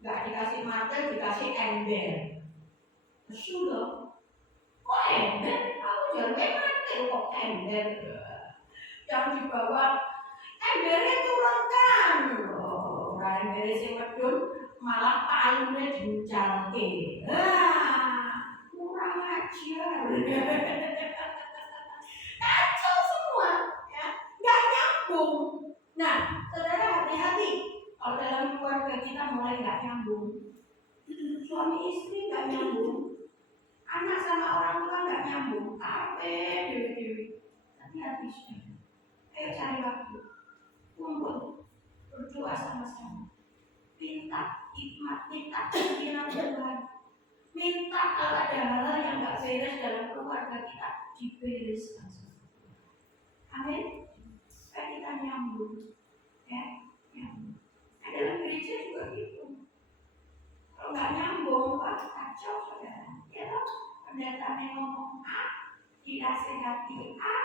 Nggak dikasih martir, dikasih ember. Sudah. Kok ember? Aku jangan martir kok ember. Yang dibawa embernya turunkan. Orang embernya si medun malah palunya diuncalke. Kurang ajar. Kacau semua, ya, nggak nyambung. Nah, saudara hati-hati kalau dalam keluarga kita mulai nggak nyambung, suami istri nggak nyambung, anak sama orang tua nggak nyambung, dewi. Hati-hati saudara. Ayo cari waktu, kumpul, berdoa sama-sama, minta hikmat, minta pimpinan Tuhan, minta kalau ada hal yang nggak beres dalam keluarga kita dibereskan. Amin. Supaya kita nyambung, ya, nyambung. Dalam gereja juga gitu. Kalau nggak nyambung, wah kacau saudara. Ya toh, pendetanya ngomong A, dinasehati A,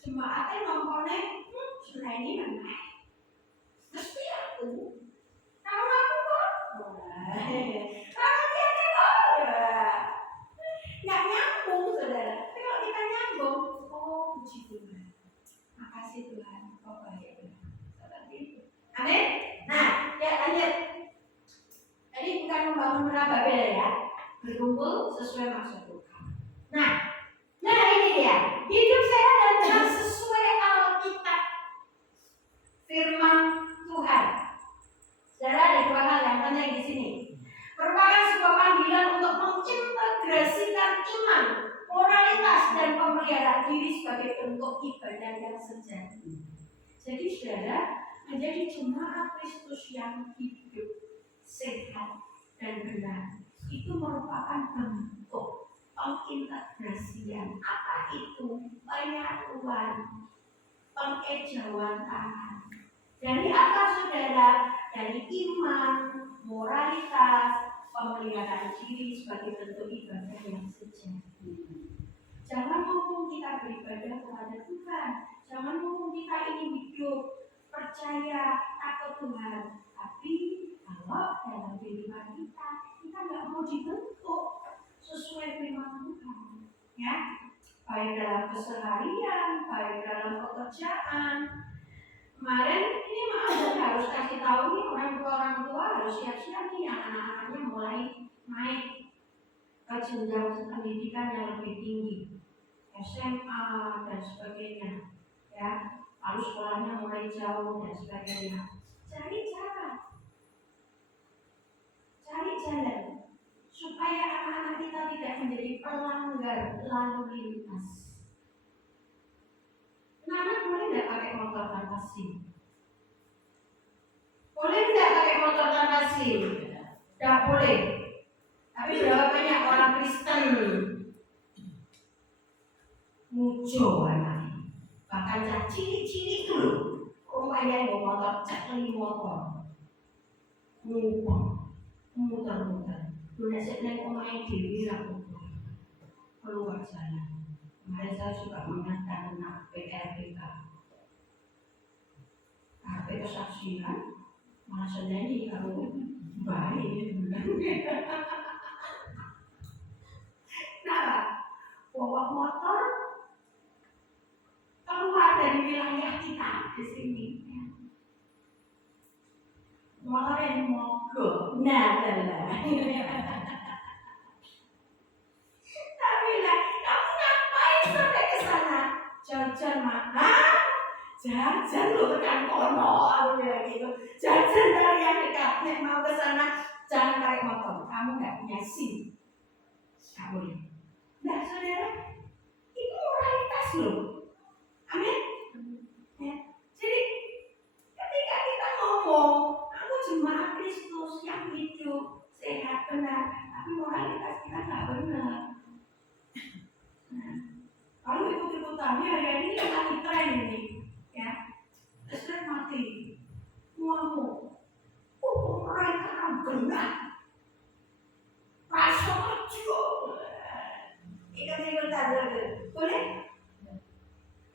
jemaatnya ngomongnya, sudah ini mana? Mesti aku. Kalau aku kok, kalau dia kok, nggak nyambung saudara. Tapi kalau kita nyambung, oh puji Tuhan, makasih Tuhan, oh baik Tuhan, seperti itu. Amin. Nah, ya lanjut. Tadi bukan membangun menara Babel ya, berkumpul sesuai maksud Tuhan. Nah ini dia, hidup saya dan benar sesuai Alkitab, firman Tuhan. Saudara, ada dua hal yang penting di sini. Merupakan sebuah panggilan untuk mengintegrasikan iman, moralitas dan pemeliharaan diri sebagai bentuk ibadah yang sejati. Jadi saudara, menjadi jemaat Kristus yang hidup, sehat dan benar itu merupakan bentuk pengintegrasian. Apa itu? Penyatuan, pengejauhan tangan. Dari apa saudara? Dari iman, moralitas, pemeliharaan diri sebagai bentuk ibadah yang sejati. Jangan ngomong kita beribadah kepada Tuhan, jangan ngomong kita ini hidup percaya takut Tuhan, tapi kalau dalam kehidupan kita nggak mau dibentuk sesuai firman Tuhan, ya, baik dalam keseharian, baik dalam pekerjaan. Kemarin ini harus kasih tahu nih orang tua harus siap-siap nih anak-anaknya mulai naik ke jenjang pendidikan yang lebih tinggi, SMA dan sebagainya, ya. Lalu sekolahnya mulai jauh dan sebagainya. Cari jalan supaya anak-anak kita tidak menjadi pelanggar lalu lintas. Anak boleh tidak pakai motor tanpa SIM? Boleh tidak pakai motor tanpa SIM? Tidak boleh. Tapi berapa banyak orang Kristen muncul anaknya, bahkan cilik-cilik dulu rumahnya yang motor, cekli motor, muter-muter. Udah sedang main diri lakukan keluar jalan. Kemarin saya juga mengingatkan anak PRPK, HP kesaksian, malah sendiri kalau baik. Nah, bawa motor keluar dari wilayah kita di sini. Motor yang mogok, tapi lah, kamu jajan lo tekan kono, aku bilang gitu. Jajan dari yang dekat, nek mau ke sana jangan naik motor. Kamu nggak punya SIM, nggak boleh. Nah, saudara, itu moralitas loh. Amin. Ya. Jadi ketika kita ngomong, aku jemaat Kristus yang hidup sehat benar, tapi moralitas kita nggak benar. Nah, kalau ikut-ikutannya hari ini yang lagi tren ini, ya, listrik mati, mau, mereka kan benar, rasa kecil, ikut-ikutan lagi, boleh?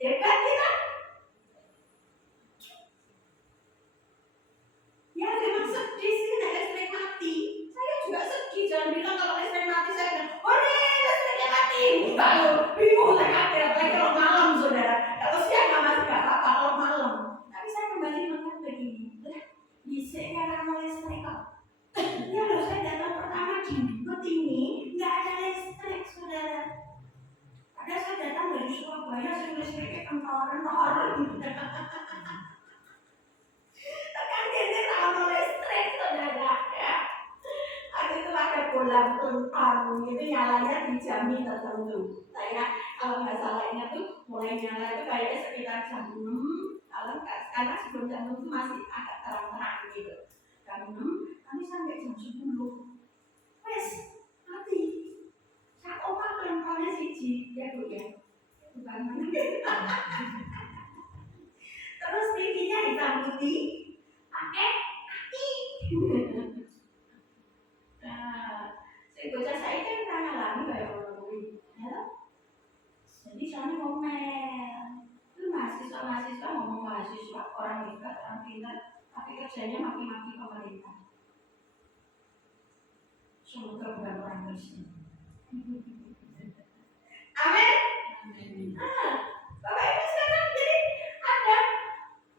Hebat kita. Ya memang sedih sih nek listrik mati. Saya juga sedih. Jangan bilang kalau listrik mati saya bilang, oh nih listriknya mati. Lalu bingung saya kaget. Apalagi kalau malam saudara. Kalau siang nggak masih nggak apa-apa kalau malam. Tapi saya kembali mengingat begini. Bisa karena listrik kok. Ya loh saya datang pertama di Bukit ini nggak ada listrik saudara. Padahal saya datang dari Surabaya, saya listriknya kental-kental. Tekan gini sama listrik saudara ya. Ada itu ada bola pelentang itu nyalanya di jam tertentu. Saya kalau nggak salahnya tuh mulai nyala itu kayaknya sekitar jam 6 kalau karena sebelum jam 6 itu masih agak terang-terang gitu. Jam 6 kami sampai jam 10. Wes mati. Saya omak pelentangnya siji ya Bu ya. Bukan mana. Terus TV-nya hitam putih. Pakai hati. Nah, saya bocah saya kan pernah ngalami kayak orang ya. Jadi soalnya ngomel. Itu mahasiswa ngomong mahasiswa orang hebat, orang pintar, tapi kerjanya maki-maki pemerintah. Semoga bukan orang Kristen. Amin. Nah, Bapak Ibu sekarang jadi ada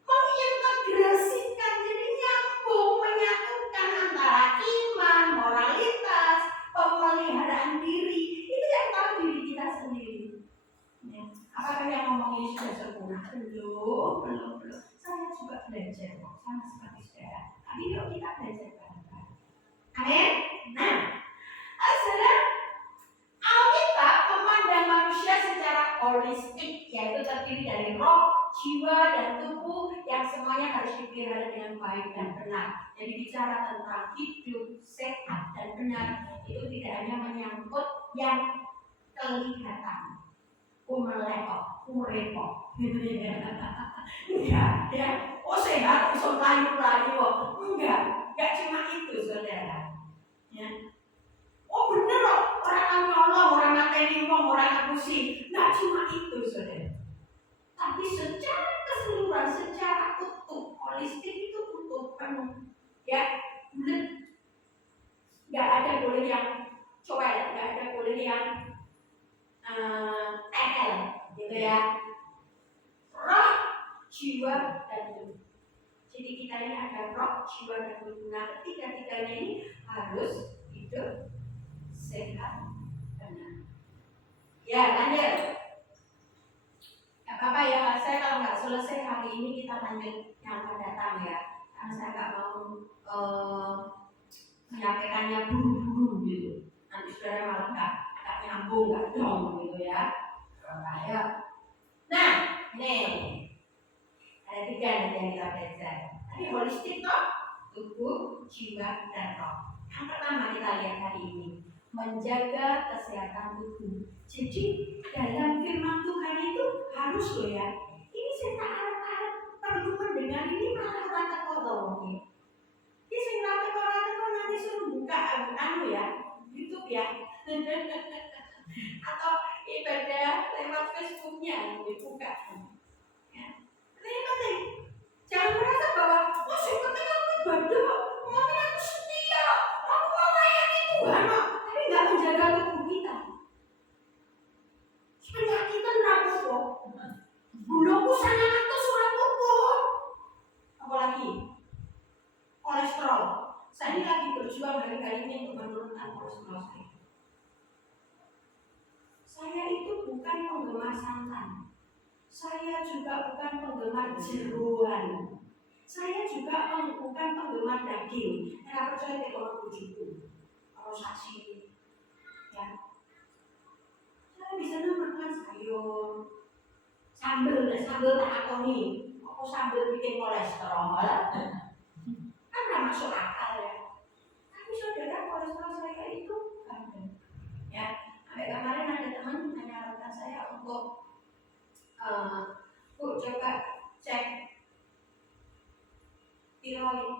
mengintegrasikan, jadi nyambung, menyatukan antara iman, moralitas, pemeliharaan diri. Itu yang tahu diri kita sendiri. Ya. Apakah yang ngomongin sudah sempurna? Belum. Saya juga belajar kok, sama seperti saudara. Tapi yuk kita belajar bareng-bareng. Amin. Nah, saudara, Alkitab memandang manusia secara holistik, yaitu terdiri dari roh, jiwa, dan tubuh yang semuanya harus dipelihara dengan baik dan benar. Jadi bicara tentang hidup sehat dan benar itu tidak hanya menyangkut yang kelihatan, umelekok, urepok, gitu ya. Oh sehat, bisa layu kok. Enggak cuma itu saudara. Ya. Oh bener loh, orang nyolong, orang materi uang, orang ngapusi. Nggak cuma itu saudara. Tapi secara keseluruhan, secara utuh, holistik itu utuh penuh. Ya, bener. Nggak ada boleh yang coel, nggak ada boleh yang TL, gitu ya. Roh, jiwa, dan tubuh. Jadi kita ini ada roh, jiwa, dan tubuh. Nah, ketiga-tiganya ini harus hidup sehat benar. Ya lanjut. Gak apa-apa ya, saya kalau nggak selesai hari ini kita lanjut yang akan datang ya. Karena saya nggak mau menyampaikannya buru-buru gitu. Nanti saudara malah nggak nyambung, nggak dong gitu ya. Ayo. Nah, nih ada 3 nih yang kita belajar. Tadi holistik toh, tubuh, jiwa, dan roh. Yang pertama kita lihat hari ini, menjaga kesehatan tubuh. Jadi dalam firman Tuhan itu harus loh ya. Ini saya harap perlu mendengar ini malah rata kotor. Ini saya rata nanti suruh buka ya, YouTube ya. Atau ibadah lewat Facebooknya dibuka. Ya. Ini penting. Jangan merasa bahwa yang penting aku ibadah, mungkin aku setia, aku melayani Tuhan, tapi nggak menjaga tubuh kita. Penyakitan rapuh, buluku sangat atas surat tubuh. Apalagi kolesterol. Saya ini lagi berjuang hari ini untuk menurunkan kolesterol saya. Saya itu bukan penggemar santan. Saya juga bukan penggemar jeroan. Saya juga bukan penggemar daging. Saya percaya kalau bujuku, kalau saksi, ya. Saya bisa makan sayur, sambal tak akoni. Aku sambal bikin kolesterol, kan nggak masuk akal ya. Tapi saudara, kolesterol saya itu ada. Ya, sampai kemarin ada teman menyarankan saya untuk Bu, coba cek tiroid.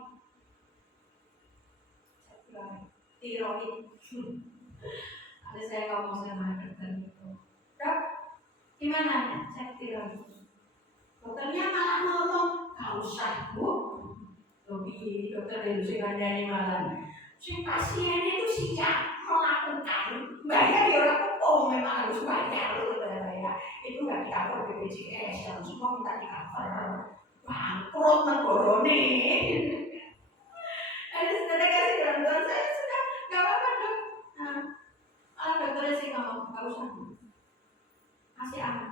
Ada saya ngomong sama dokter itu, Dok, gimana cek tiroid? Dokternya malah ngomong, gak usah Bu. Lebih dokter Delusi Mandani malam. Si pasien itu siap melakukan bayar ya orang hukum, memang harus bayar ya. Itu nggak di cover BPJS dan semua minta di cover. Bangkrut negorone. Ada saudara kasih bantuan saya sudah nggak apa-apa dok. Nah, malah dokternya sih ngomong nggak usah masih aman.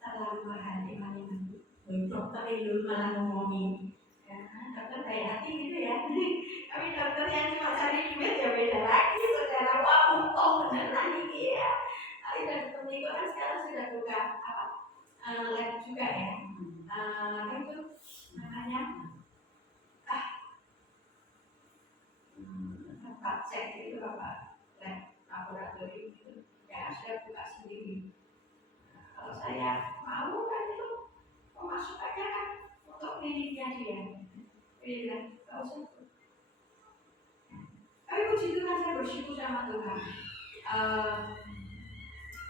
Terlalu mahal dimana-mana. Dokter itu malah ngomongin. Dokter baik hati gitu ya. Tapi dokter yang cuma cari duit ya beda lagi saudara. Wah untung beneran ini ya. Tapi dokter Niko kan sekarang sudah buka lab juga ya. Itu namanya tempat cek itu apa? Lab laboratorium itu ya sudah buka sendiri. Kalau saya mau kan itu pemasukannya kan untuk kliniknya dia. Bilang, gak usah. Tapi puji Tuhan saya bersyukur sama Tuhan.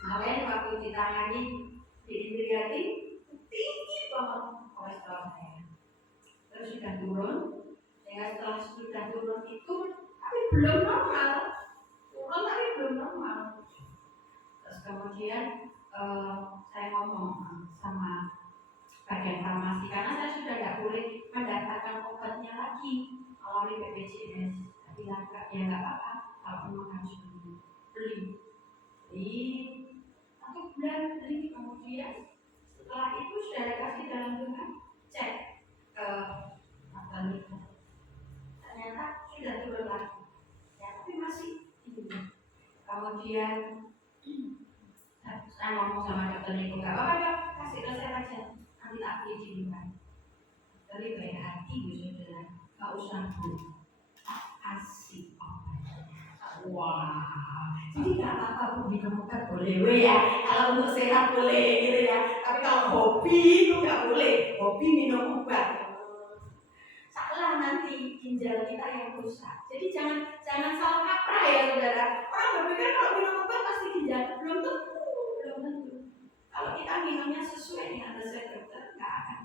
Kemarin waktu ditangani di Indriati tinggi banget kolesterol saya. Terus sudah turun, sehingga setelah sudah turun itu, tapi belum normal. Turun tapi belum normal. Terus kemudian saya ngomong sama bagian farmasi karena saya sudah tidak boleh mendapatkan obatnya lagi melalui BPJS. Tapi ya nggak apa-apa kalau memang harus beli. Jadi 1 bulan beli, kemudian setelah itu sudah kasih dalam Tuhan cek ke mata itu. Ternyata sudah turun lagi. Ya tapi masih tinggi. Kemudian saya ngomong sama dokter Niko, nggak apa-apa dok, kasih resep aja. Nanti tak beli di luar. Tapi baik hati bu saudara, gak usah bu, kasih obat. Wah, jadi gak apa-apa bu minum obat boleh ya. Kalau untuk sehat boleh gitu ya. Tapi kalau hobi itu gak boleh. Hobi minum obat. Salah nanti ginjal kita yang rusak. Jadi jangan salah kaprah ya saudara. Orang berpikir kalau minum obat pasti ginjal belum tentu. Kalau kita minumnya sesuai dengan resep dokter, nggak akan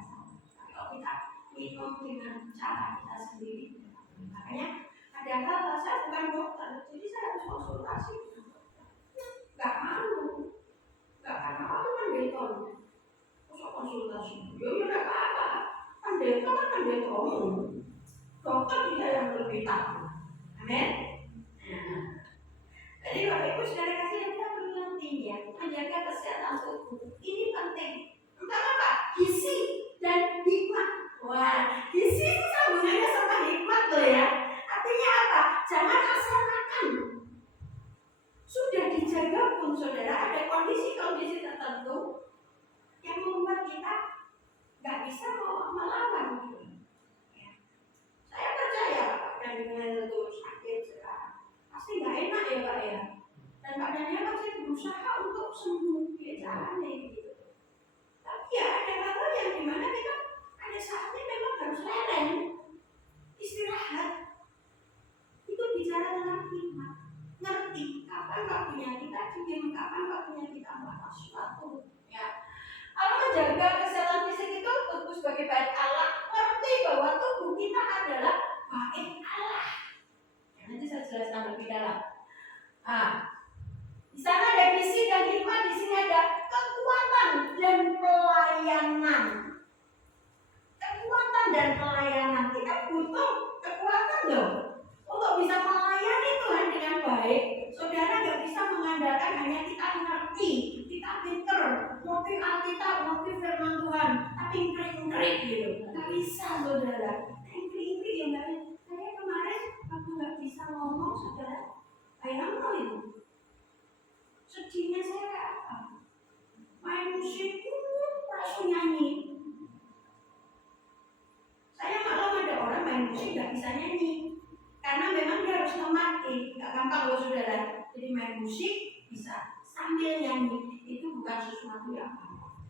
salah. Tapi kalau kita minum dengan cara kita sendiri, makanya padahal saya bukan dokter, jadi saya harus konsultasi dengan dokter. Nggak malu, nggak karena aku pendeta, masuk konsultasi. Ya nggak apa-apa, pendeta kan pendeta umum, dokter dia yang lebih tahu. Amin. Jadi Bapak Ibu saudara kasih yang kita perlu penting ya, menjaga kesehatan tubuh ini penting. Pertama apa? Gizi dan hikmat. Wah, gizi itu sambungannya sama hikmat loh ya. Artinya apa? Jangan asal makan. Sudah dijaga pun saudara ada kondisi-kondisi tertentu yang membuat kita nggak bisa melawan gitu. Ya. Saya percaya Pak dengan itu sakit sekarang. Pasti nggak enak ya Pak ya. Dan Pak Daniel pasti berusaha untuk sembuh ya jalannya gitu. Tapi ya ada hal yang dimana kita ada saatnya memang harus lereng, istirahat. Itu bicara tentang hikmat, ngerti kapan waktunya kita diam, kapan waktunya kita melakukan sesuatu. Ya, kalau menjaga kesehatan fisik itu tubuh sebagai bait Allah, ngerti bahwa tubuh kita adalah bait Allah. Nanti saya jelaskan lebih dalam. Di sana ada gizi dan hikmat, di sini ada kekuatan dan pelayanan. Kekuatan dan pelayanan, kita butuh kekuatan loh untuk bisa melayani Tuhan dengan baik. Saudara nggak bisa mengandalkan hanya kita ngerti, kita pinter, Jadi main musik bisa sambil nyanyi, itu bukan sesuatu yang apa.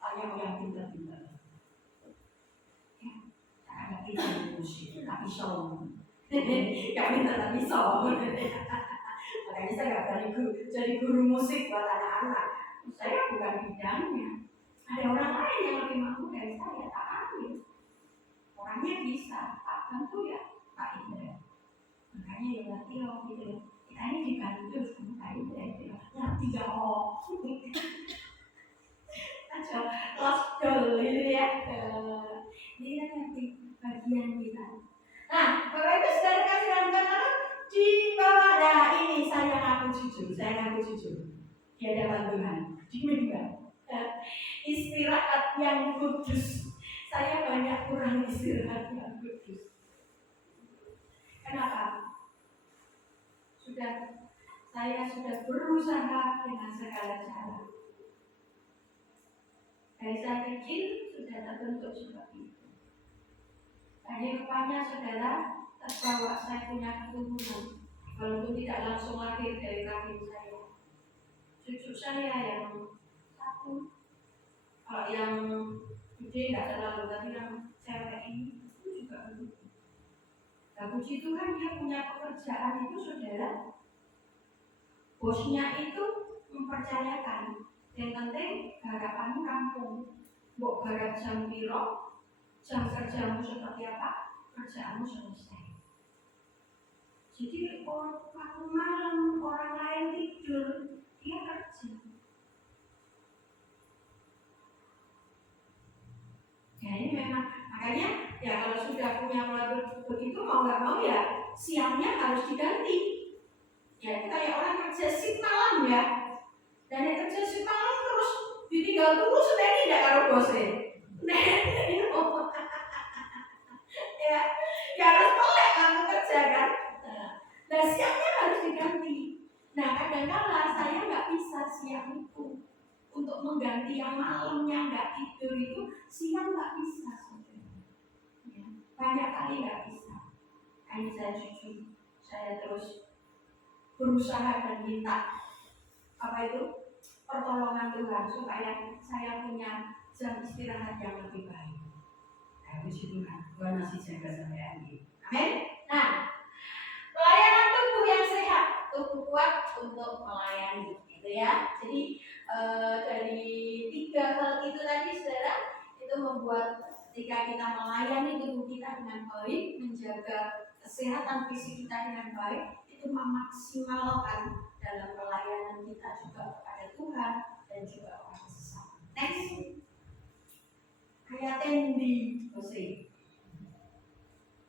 Hanya yang pintar-pintar. Ya, ada pintar musik, tapi song. Gak pintar tapi song. Makanya saya gak berani jadi guru musik buat anak-anak. Saya bukan bidangnya. Ada orang lain yang lebih mampu dari saya, tak ambil. Orangnya bisa, tak tentu ya, Pak Indra. Makanya ya ngerti loh gitu. Kita ini dibantu sama Pak Indra itu. Ngerti ya oh. Aja lost goal gitu ya. Ini kan ngerti bagian kita. Nah, Bapak Ibu sudah dikasih rancangan di bawah. Nah ini saya ngaku jujur. Di hadapan Tuhan. Di media. Istirahat yang kudus. Saya banyak kurang istirahat yang kudus. Kenapa? Saya sudah berusaha dengan segala cara. Dari saya kecil sudah terbentuk seperti itu. Tadi rupanya saudara terbawa saya punya keturunan, walaupun tidak langsung lahir dari rahim saya. Cucu saya yang satu, kalau yang gede nggak terlalu, tapi yang cewek ini itu juga begitu. Nah, puji Tuhan dia punya pekerjaan itu saudara. Bosnya itu mempercayakan, yang penting garapanmu rampung. Mbok garap jam piro, jam kerjamu seperti apa, kerjaanmu selesai. Jadi waktu malam orang lain tidur, dia kerja. Ya ini memang, makanya ya kalau sudah punya keluarga begitu mau nggak mau ya siangnya harus diganti. Ya itu kayak orang kerja shift malam ya, dan yang kerja shift malam terus ditinggal tunggu sudah tidak karo bosnya. Ya harus melek kamu kerja kan. Nah siangnya harus diganti. Nah kadang-kadang saya nggak bisa siang itu untuk mengganti yang malamnya nggak tidur itu, siang nggak bisa ya, banyak kali nggak bisa. Hanya saya jujur, saya terus berusaha dan minta pertolongan Tuhan supaya saya punya jam istirahat yang lebih baik. Puji Tuhan, Tuhan masih jaga sampai hari ini. Amin. Nah, pelayanan tubuh yang sehat, tubuh kuat untuk melayani, gitu ya. Jadi dari 3 hal itu tadi, saudara, itu membuat ketika kita melayani tubuh kita dengan baik, menjaga kesehatan fisik kita dengan baik, itu memaksimalkan dalam pelayanan kita juga kepada Tuhan dan juga orang sesama. Next. Kayak tendi, Jose.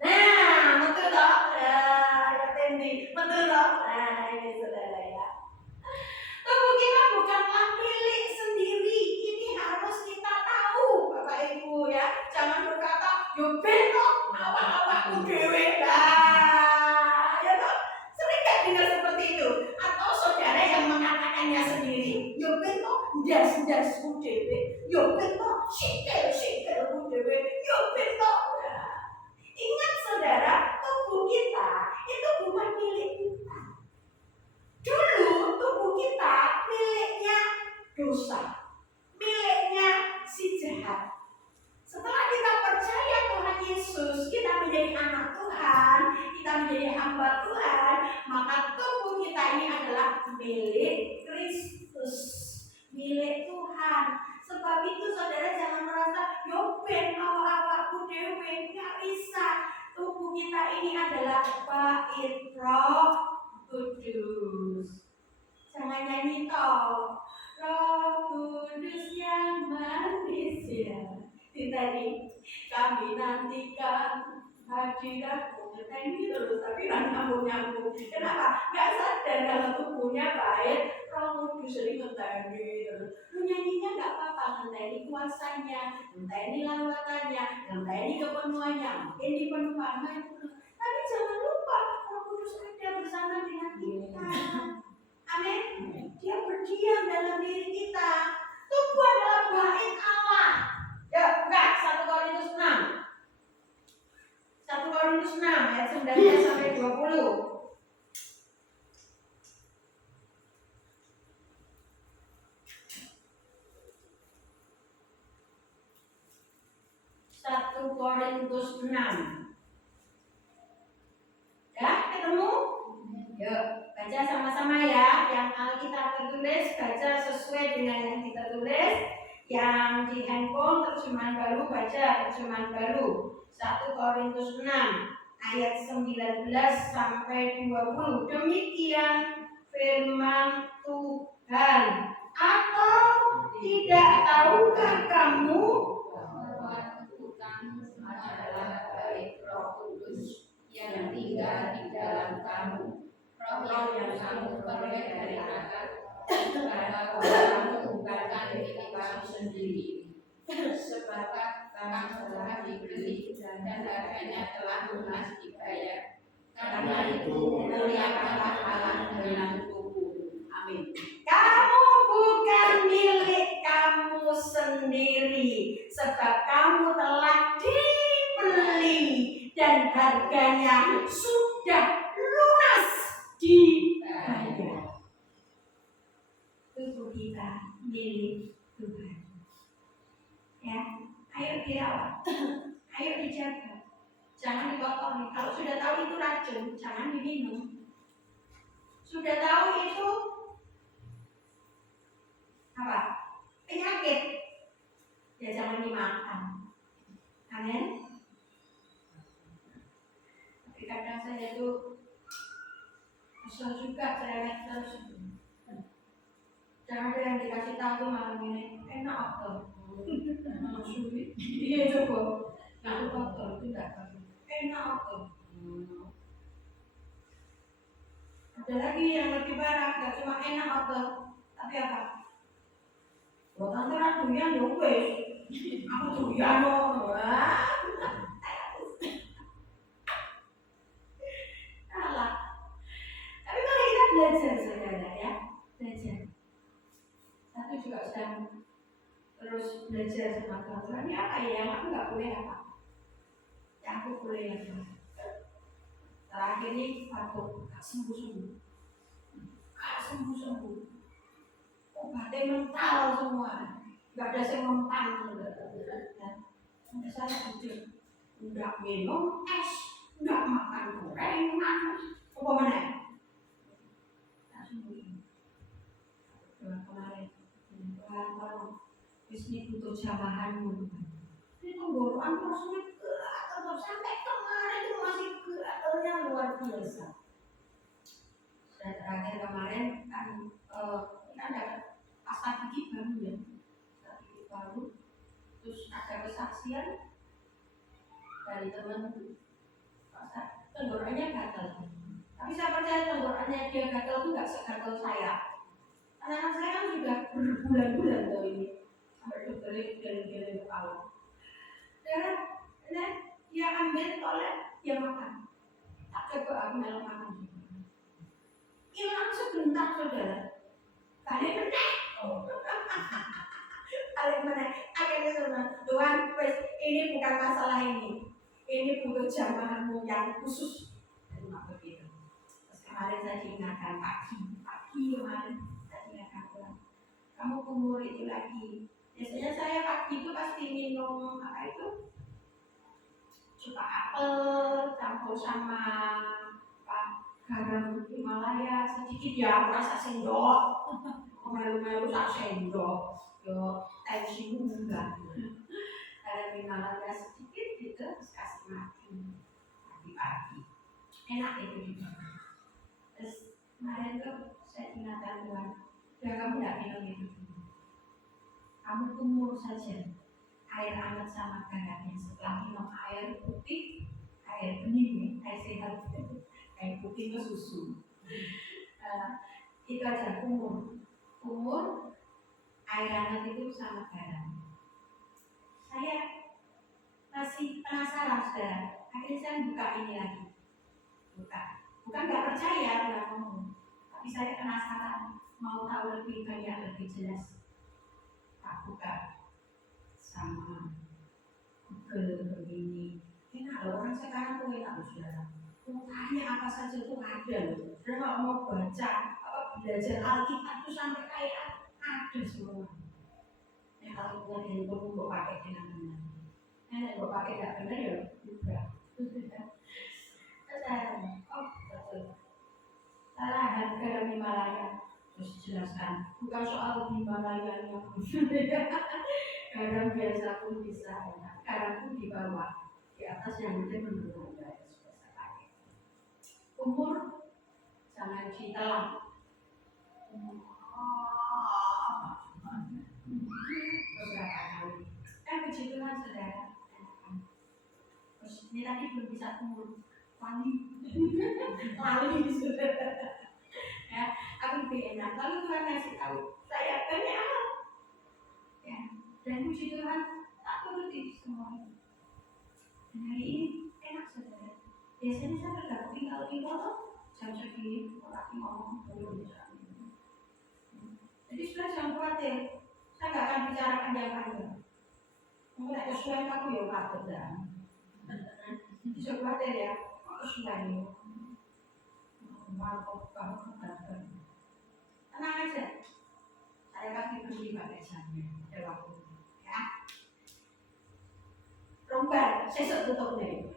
Nah, betul toh? Kayak tendi, betul toh? Nah, ini saudara ya. Tubuh kita bukanlah milik sendiri. Ini harus kita tahu, Bapak Ibu ya. Jangan berkata, yo bentok, awak-awakku dewe. Nah, ya toh? Sering gak dengar seperti itu? Atau saudara yang mengatakannya sendiri, yo bentok, das-dasku dewe. Yo bentok, sikil-sikilku dewe. Yo bentok. Ingat saudara, tubuh kita itu bukan milik kita. Dulu tubuh kita miliknya dosa, miliknya si jahat. Setelah kita percaya Tuhan Yesus, kita menjadi anak Tuhan, kita menjadi hamba Tuhan, maka tubuh kita ini adalah milik Kristus, milik Tuhan. Sebab itu saudara jangan merasa yo ben awak-awakku dhewe, nggak bisa. Tubuh kita ini adalah bait Roh Kudus. Jangan nyanyi toh, Roh Kudus yang manis ya. Tadi kami nantikan hadiratmu. Thank you terus, tapi kan nyambung. Kenapa? Gak sadar kalau tubuhnya baik, Roh Kudus sering ngenteni terus. Lu nyanyinya gak apa-apa, ngenteni kuasanya, ngenteni lawatannya, ngenteni kepenuhannya, mungkin dipenuhkan. Tapi jangan lupa Roh Kudus ada bersama dengan kita. Amin. Dia berdiam dalam diri kita. Tubuh adalah bait Allah. Ya, buka 1 Korintus 6. 1 Korintus 6 ayat 19 sampai 20. Korintus 6. Ya, ketemu? Yuk, baca sama-sama ya. Yang Alkitab tertulis, baca sesuai dengan yang kita tulis. Yang di handphone terjemahan baru, baca terjemahan baru. 1 Korintus 6 ayat 19 sampai 20. Demikian firman Tuhan. Atau tidak tahukah kamu bahwa Tuhan adalah baik Roh Kudus yang tinggal di dalam kamu, Roh yang kamu peroleh dari Allah, bahwa kamu bukan milik kamu sendiri, sebab kamu telah dibeli dan harganya telah lunas dibayar. Karena itu muliakanlah Allah dengan tubuhmu. Amin. kamu bukan milik kamu sendiri, sebab kamu telah dibeli dan harganya sudah lunas dibayar. Tubuh kita milik Tuhan. Ya, ayo dirawat, ayo dijaga, jangan dikotori. Kalau sudah tahu itu racun, jangan diminum. Sudah tahu itu apa? Penyakit, ya jangan dimakan. Amin. Tapi kadang saya itu kesel juga cerewet terus. Jangan ada yang dikasih tahu tuh malam ini enak tuh. Sulit. Iya coba. Nah itu kotor itu enggak bagus. Enak tuh. Ada lagi yang lebih parah, gak cuma enak tuh, tapi apa? Buat antara dunia ya wes, aku dunia no, salah. Tapi mari kita belajar saudara ya, belajar. Tapi juga sedang terus belajar sama Tuhan. Ini apa ya? Yang aku nggak boleh apa? Yang aku boleh apa? Terakhir ini batuk, gak sembuh-sembuh, gak sembuh-sembuh. Obatnya mental semua. Gak ada yang mempan. Sampai saya hancur. Enggak minum es, enggak makan gorengan. Apa mana? Langsung begini. Kemarin, Tuhan tolong. Ini butuh jamahanmu. Ini tenggorokan rasanya gatel sampai kemarin itu masih gatelnya luar biasa. Dan terakhir kemarin kan kita ada pasta gigi baru ya. Baru, terus ada kesaksian dari teman tenggorokannya gatal. Tapi saya percaya tenggorokannya dia gatal itu nggak segatal saya. Anak-anak saya kan sudah berbulan-bulan tuh ini sampai bergeling-geling kepala. Dan dia ambil toilet, dia makan. Tak coba aku malah makan juga. Hilang sebentar saudara. Balik meneh. Balik meneh. Akhirnya sama Tuhan, wes ini bukan masalah ini. Ini butuh jamahanmu yang khusus. Dan mak begitu. Terus kemarin saya diingatkan pagi kemarin saya diingatkan Tuhan. Kamu kumur itu lagi. Biasanya saya pagi itu pasti minum apa itu? Coba apel campur sama garam Himalaya sedikit ya, rasa sendok. Melu-melu sak sendok. Yo tensimu enggak. Garam Himalaya sedikit gitu terus kasih makan pagi-pagi. Enak itu juga. Terus kemarin tuh saya ingatkan Tuhan, udah kamu enggak minum itu dulu. Kamu kumur saja air hangat sama garamnya. Setelah minum air putih, air bening, air sehat, air putih itu susu. Itu aja kumur, air hangat itu sama garam. Saya masih penasaran saudara. Akhirnya saya buka ini lagi, bukan nggak percaya Tuhan ngomong, tapi saya penasaran, mau tahu lebih banyak, lebih jelas. Tak buka sama Google begini. Enak loh, orang sekarang tuh enak loh saudara. Mau tanya apa saja tuh ada loh. Dan kalau mau baca, belajar Alkitab tuh sampai kayak ada semua. Kalau kita handphone mau pakai dengan benar. Nenek gue pakai nggak bener ya, udah. Oh betul. Salah garam Himalaya. Terus jelaskan, bukan soal Himalaya yang garam biasa pun bisa, garam pun di bawah, di atas yang penting menurun ya sudah pakai. Umur jangan ditelan. Beberapa kali. Puji Tuhan saudara. Terus ini tadi belum bisa umur lali saudara. Ya, aku lebih enak. Lalu Tuhan ngasih tahu, saya banyak. Ya, dan puji Tuhan, tak turuti semuanya. Dan hari ini enak saudara. Biasanya saya bergabung kalau di foto jam segini orang ngomong belum bisa. Jadi sudah jangan khawatir, saya nggak akan bicara panjang-panjang. Mungkin ada suara aku ya patut dah. Bisa khawatir ya, aku suara ini. Mantap banget. Tenang aja, saya kasih beri pakai jamnya, waktu ya. Rombar, sesuk tutup nih.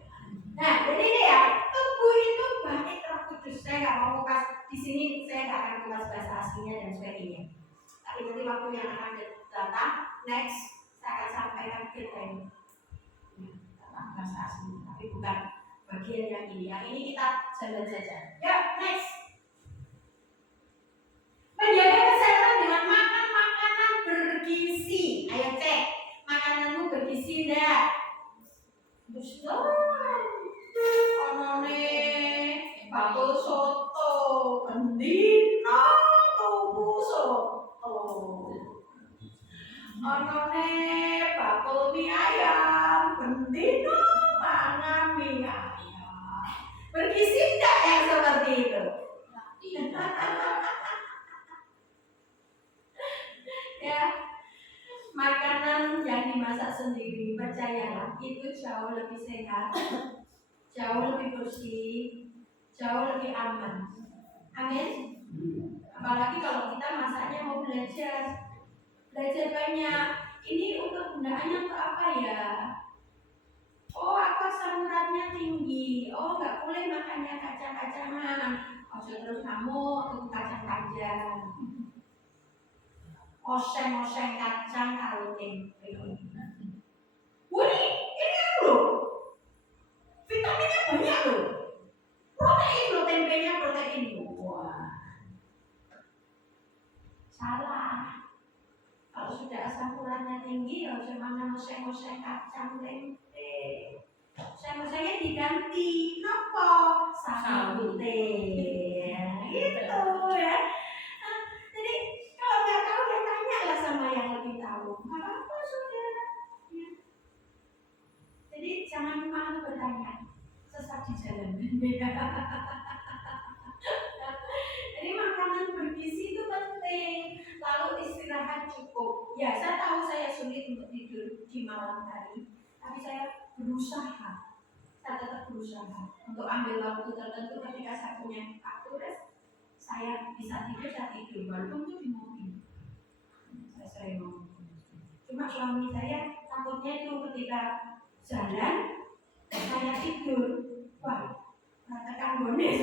Nah, jadi ini ya, tubuh itu bait Roh Kudus. Saya nggak mau kupas di sini, saya nggak akan kupas bahasa aslinya dan sebagainya. Tapi nanti waktu yang akan datang, next saya akan sampaikan kita ini tentang bahasa asli, tapi bukan bagian yang ini. Yang ini kita jalan saja. Ya, next. Menjaga kesehatan dengan makan makanan bergizi. Ayo cek, makananmu bergizi enggak? Terus ono nih bakul soto, bendino tuku soto. Ono nih bakul mie ayam, bendino mangan mie ayam. Bergizi enggak yang seperti itu? Ya, makanan yang dimasak sendiri, percayalah itu jauh lebih sehat, jauh lebih bersih, jauh lebih aman. Amin. Apalagi kalau kita masaknya mau belajar banyak. Ini untuk gunaannya untuk apa ya? Oh, apa asam uratnya tinggi? Oh, nggak boleh makannya kacang-kacangan. Oh, terus kamu untuk kacang-kacang. Oseng-oseng kacang karo tempe. Wih, ini aku loh. Vitaminnya banyak loh. Protein loh, tempenya protein loh. Wah. Salah. Kalau sudah asam uratnya tinggi, ya jangan oseng-oseng kacang tempe. Oseng-osengnya diganti. Nopo? Sawi putih. Gitu ya. Jadi kalau nggak tahu ya tanyalah sama yang lebih tahu. Nggak apa-apa saudara. Ya. Jadi jangan malu bertanya. Sesat di jalan. Jadi makanan bergizi itu penting. Lalu istirahat cukup. Ya, saya tahu saya sulit untuk tidur di malam hari, tapi saya berusaha. Saya tetap berusaha untuk ambil waktu tertentu ketika saya punya waktu saya bisa tidur, saya tidur. Walaupun itu di mobil. Saya sering ngomong. Cuma suami saya takutnya itu ketika jalan saya tidur. Wah, katakan bonus.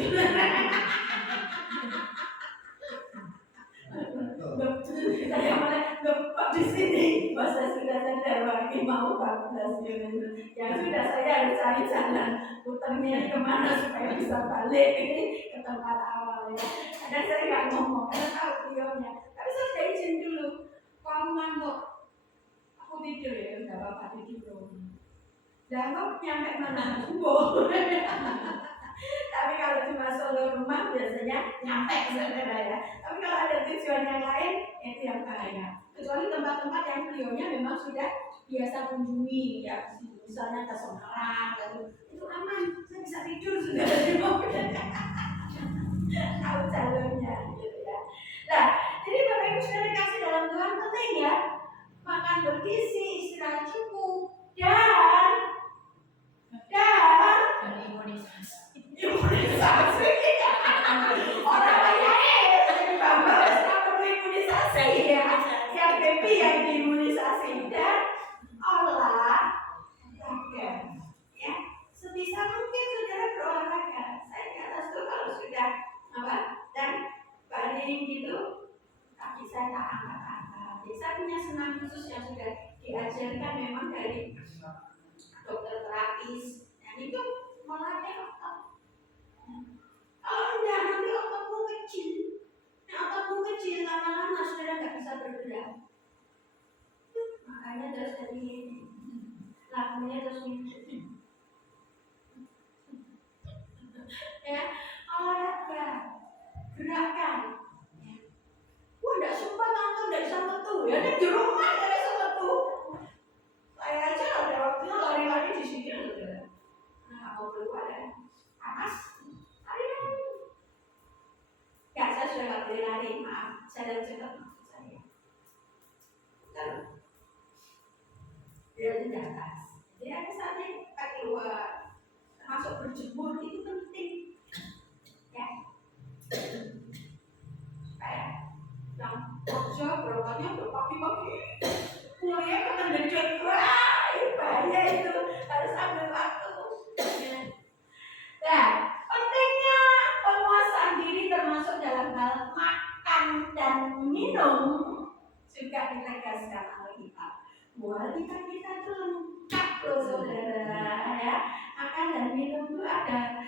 Saya malah lupa di sini. Masa sudah sadar lagi mau 14 yang sudah saya harus cari jalan putarnya kemana supaya bisa balik ini ke tempat awal ya. Kadang saya nggak ngomong karena tahu beliaunya. Tapi saya sudah izin dulu. Kamu ngantuk, aku tidur ya, udah bapak tidur. Dan kok nyampe mana? Subuh. Tapi kalau cuma solo rumah biasanya nyampe saudara ya. Tapi kalau ada tujuan yang lain itu yang bahaya. Kecuali tempat-tempat yang beliaunya memang sudah biasa kunjungi ya, misalnya ke Semarang itu aman, saya bisa tidur sudah di mobil. Tahu jalurnya gitu ya. Nah, jadi Bapak Ibu sudah dikasih dalam Tuhan penting ya. Makan bergizi, istirahat cukup dan imunisasi. Orang banyak perlu imunisasi ya. Yang baby yang diimunisasi dan olahraga. itu kaki saya tak angkat-angkat. Jadi saya punya senam khusus yang sudah diajarkan memang dari dokter terapis. Dan itu melatih otot. Kalau enggak nanti ototmu kecil. Nah, ototmu kecil lama-lama saudara nggak bisa bergerak. Makanya terus dari lakunya terus ya, olahraga, gerakan. Ya. Wah, enggak sempat nonton, enggak bisa metu. Ya, di rumah enggak bisa metu. Saya aja ada waktunya lari-lari di sini. Nah, mau keluar ya. Panas. Lari-lari. Ya, saya sudah nggak boleh lari. Maaf, saya dan cepat maksud saya. Kalau dia di atas. Jadi ada saatnya kita keluar. Termasuk berjemur itu penting. Ya. Supaya yang kerja berangkatnya pagi-pagi. Mulai kena dejot. Wah, bahaya itu. Harus ambil waktu. Nah, pentingnya penguasaan diri termasuk dalam hal makan dan minum juga ditegaskan oleh kita. Bahwa kita itu lengkap loh saudara ya. Makan dan minum itu ada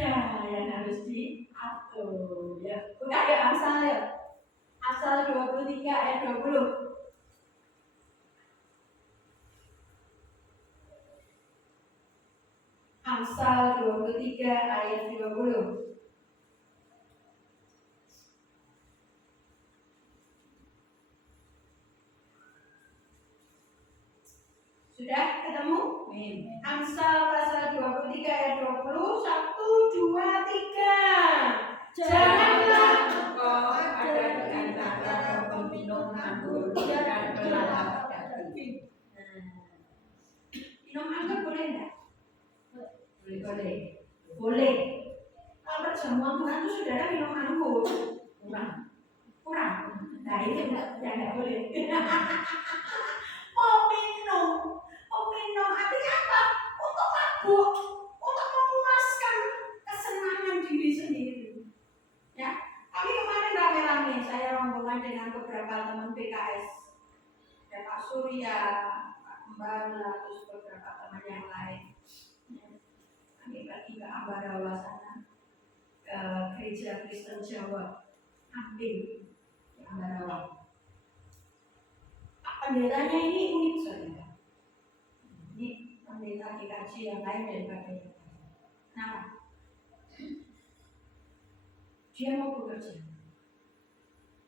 yang harus diatur ya. Udah ya Amsal ya. Amsal 23 ayat 20. Amsal 23 ayat 20. Sudah ketemu? Amsal pasal 23 ayat 20. 1, 2, 3. Janganlah engkau ada di antara peminum anggur dan pelalap daging. Minum anggur boleh enggak? Boleh. Kalau perjamuan Tuhan itu saudara minum anggur kurang. Nah ini enggak boleh. Minum artinya apa? Untuk mabuk, untuk memuaskan kesenangan diri sendiri. Ya, kami kemarin rame-rame saya rombongan dengan beberapa teman PKS, ada Pak Surya, Pak Kembala, terus beberapa teman yang lain. Ya, kami pergi ke Ambarawa sana, ke Gereja Kristen Jawa, Amping di Ambarawa. Pendelanya ini unik saudara. Ini pendeta GKJ yang lain daripada yang lain. Nah, dia mau bekerja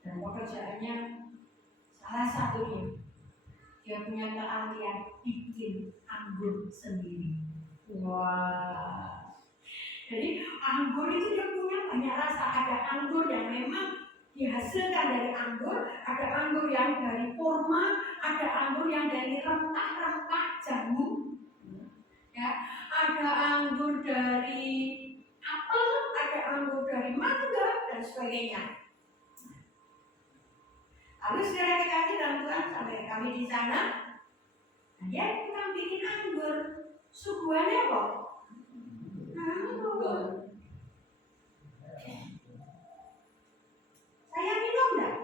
dan pekerjaannya salah satunya dia punya keahlian bikin anggur sendiri. Wah, jadi anggur itu dia punya banyak rasa. Ada anggur yang memang dihasilkan dari anggur, ada anggur yang dari kurma, ada anggur yang dari rempah-rempah jamu, ya, ada anggur dari apel, ada anggur dari mangga dan sebagainya. Lalu saudara dikasih dalam Tuhan sampai kami di sana, nah dia tukang bikin anggur, suguhannya apa? Anggur. Saya minum enggak?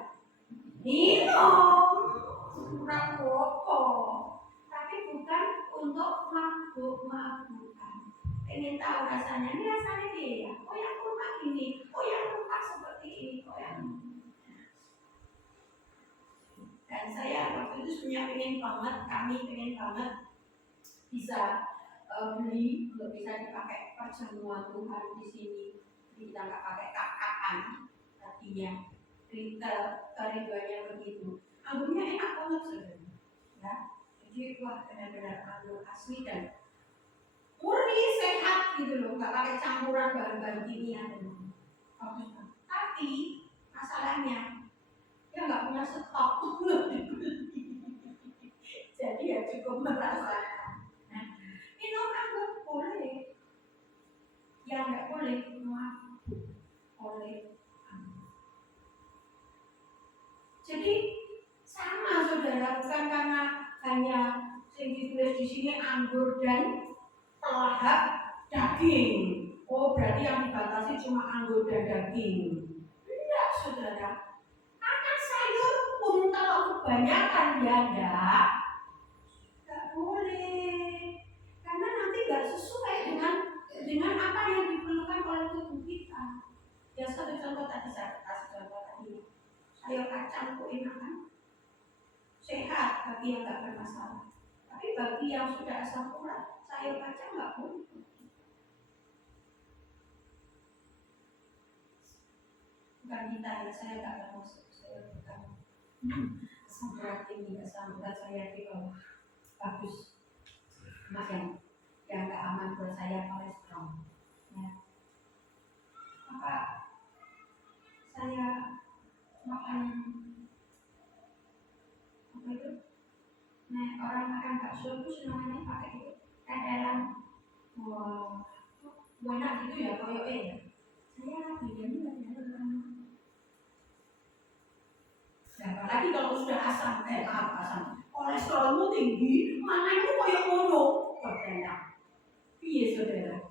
Minum. Kurang apa? Tapi bukan untuk mabuk-mabukan. Pengen tahu rasanya. Ini rasanya dia ya. Oh yang kurma gini. Oh yang rempah seperti ini. Oh yang. Dan saya waktu itu sebenarnya pengen banget. Kami pengen banget bisa beli untuk bisa dipakai perjamuan Tuhan di sini. Kita nggak pakai kakakan tadinya. Kerinduannya begitu. Anggurnya enak banget saudara. Ya, jadi wah benar-benar anggur asli dan murni sehat gitu loh, nggak pakai campuran bahan-bahan kimia dan bagus banget. Tapi masalahnya dia nggak punya stok. Jadi ya cukup merasakan. Nah, minum anggur boleh, yang nggak boleh mabuk oleh. Jadi sama saudara, bukan karena hanya yang ditulis di sini anggur dan pelahap daging. Oh berarti yang dibatasi cuma anggur dan daging. Tidak saudara, kebanyakan ya enggak boleh, karena nanti nggak sesuai dengan apa yang diperlukan oleh tubuh kita. Ya satu contoh tadi saya kasih contoh tadi, sayur kacang kok enak kan, sehat bagi yang nggak bermasalah. Tapi bagi yang sudah asam urat, sayur kacang nggak boleh. Bukan kita ya, saya nggak bermaksud saya bukan asam urat tinggi, asam urat saya kalau bagus, cuma yang nggak aman buat saya kolesterol. Ya. Maka saya makan apa itu? Nah, orang makan bakso itu semuanya pakai itu dalam enak gitu ya, koyo ya. Saya bedanya dalam. Nah, apalagi kalau sudah asam, kolesterolmu tinggi, mana itu koyo ngono, saudara. Iya saudara,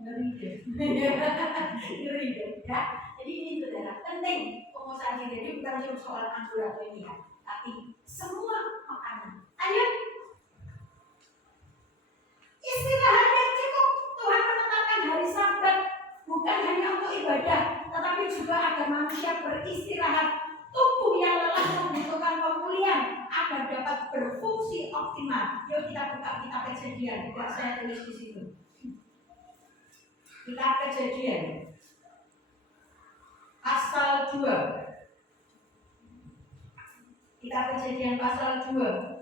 ngeri deh, ngeri deh ya. Jadi ini saudara penting pengusahaan diri. Jadi bukan cuma soal anggur ini ya, tapi semua makanan. Ayo, istirahat yang cukup. Tuhan menetapkan hari Sabat bukan hanya untuk ibadah, tetapi juga agar manusia beristirahat. Tubuh yang lelah membutuhkan pemulihan agar dapat berfungsi optimal. Yuk kita buka kitab Kejadian. Buat saya tulis di situ. Kitab Kejadian pasal 2. Kitab Kejadian pasal 2.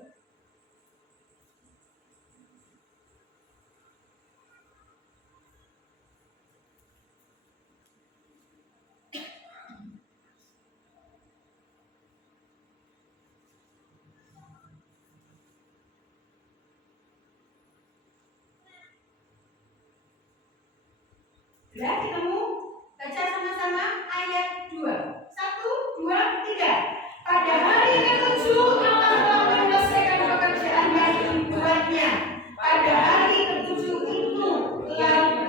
Ya, ketemu? Baca sama-sama ayat 2. 1, 2, 3. Pada hari ke-7 Allah telah menyelesaikan pekerjaan yang dibuatnya. Pada hari ke-7 itu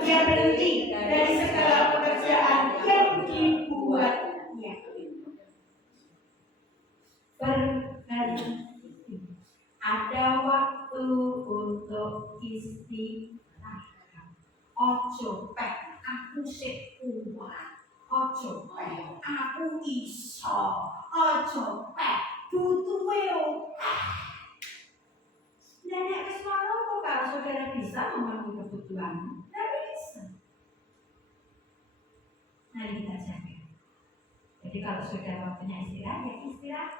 Dia berhenti dari segala pekerjaan yang dibuatnya. Berhenti. Ada waktu untuk istirahat. Ojo pek, aku sik kuat. Ojo pek, aku iso. Ojo pek, butuhe akeh. Nenek wis ngono kalau saudara bisa memenuhi kebutuhan, tidak bisa. Mari kita jaga. Jadi kalau saudara waktunya istirahat, ya istirahat.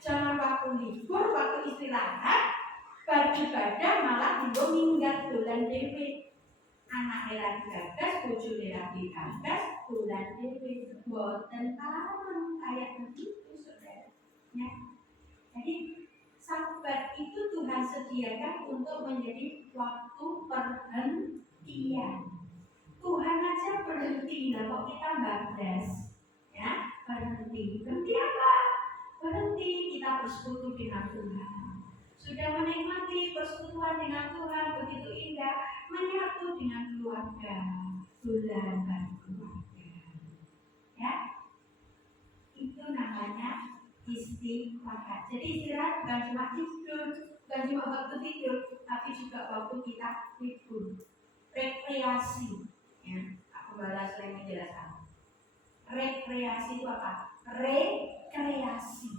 Jangan waktu libur, waktu istirahat, beribadah malah dinggo minggat dolan dhewe. Anak lagi gagas, bojone lagi gagas, dolan dhewe. Boten pareng kayak begitu saudara. Ya. Jadi Sabat itu Tuhan sediakan untuk menjadi waktu perhentian. Tuhan aja berhenti, lah kok kita bablas, ya berhenti. Berhenti apa? Berhenti kita bersekutu dengan Tuhan. Sudah menikmati persekutuan dengan Tuhan begitu indah, menyatu dengan keluarga, bulan dan keluarga. Ya, itu namanya istirahat. Jadi istirahat bukan cuma tidur, bukan cuma waktu tidur, tapi juga waktu kita libur, rekreasi. Ya, aku balas sering menjelaskan. Rekreasi itu apa? Rekreasi.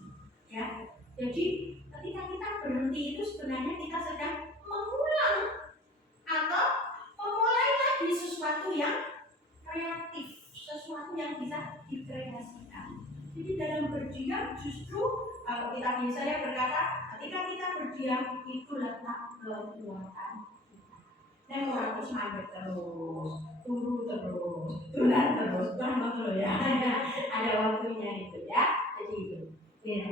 Ya, jadi ketika kita berhenti itu sebenarnya kita sedang mengulang atau memulai lagi sesuatu yang kreatif, sesuatu yang bisa dikreasikan. Jadi dalam berdiam justru kalau kita biasanya berkata ketika kita berdiam itu letak kekuatan kita. Dan orang terus mandek terus, turu terus, tulan terus, bukan betul ya. Ada waktunya itu ya. Jadi itu. Ya.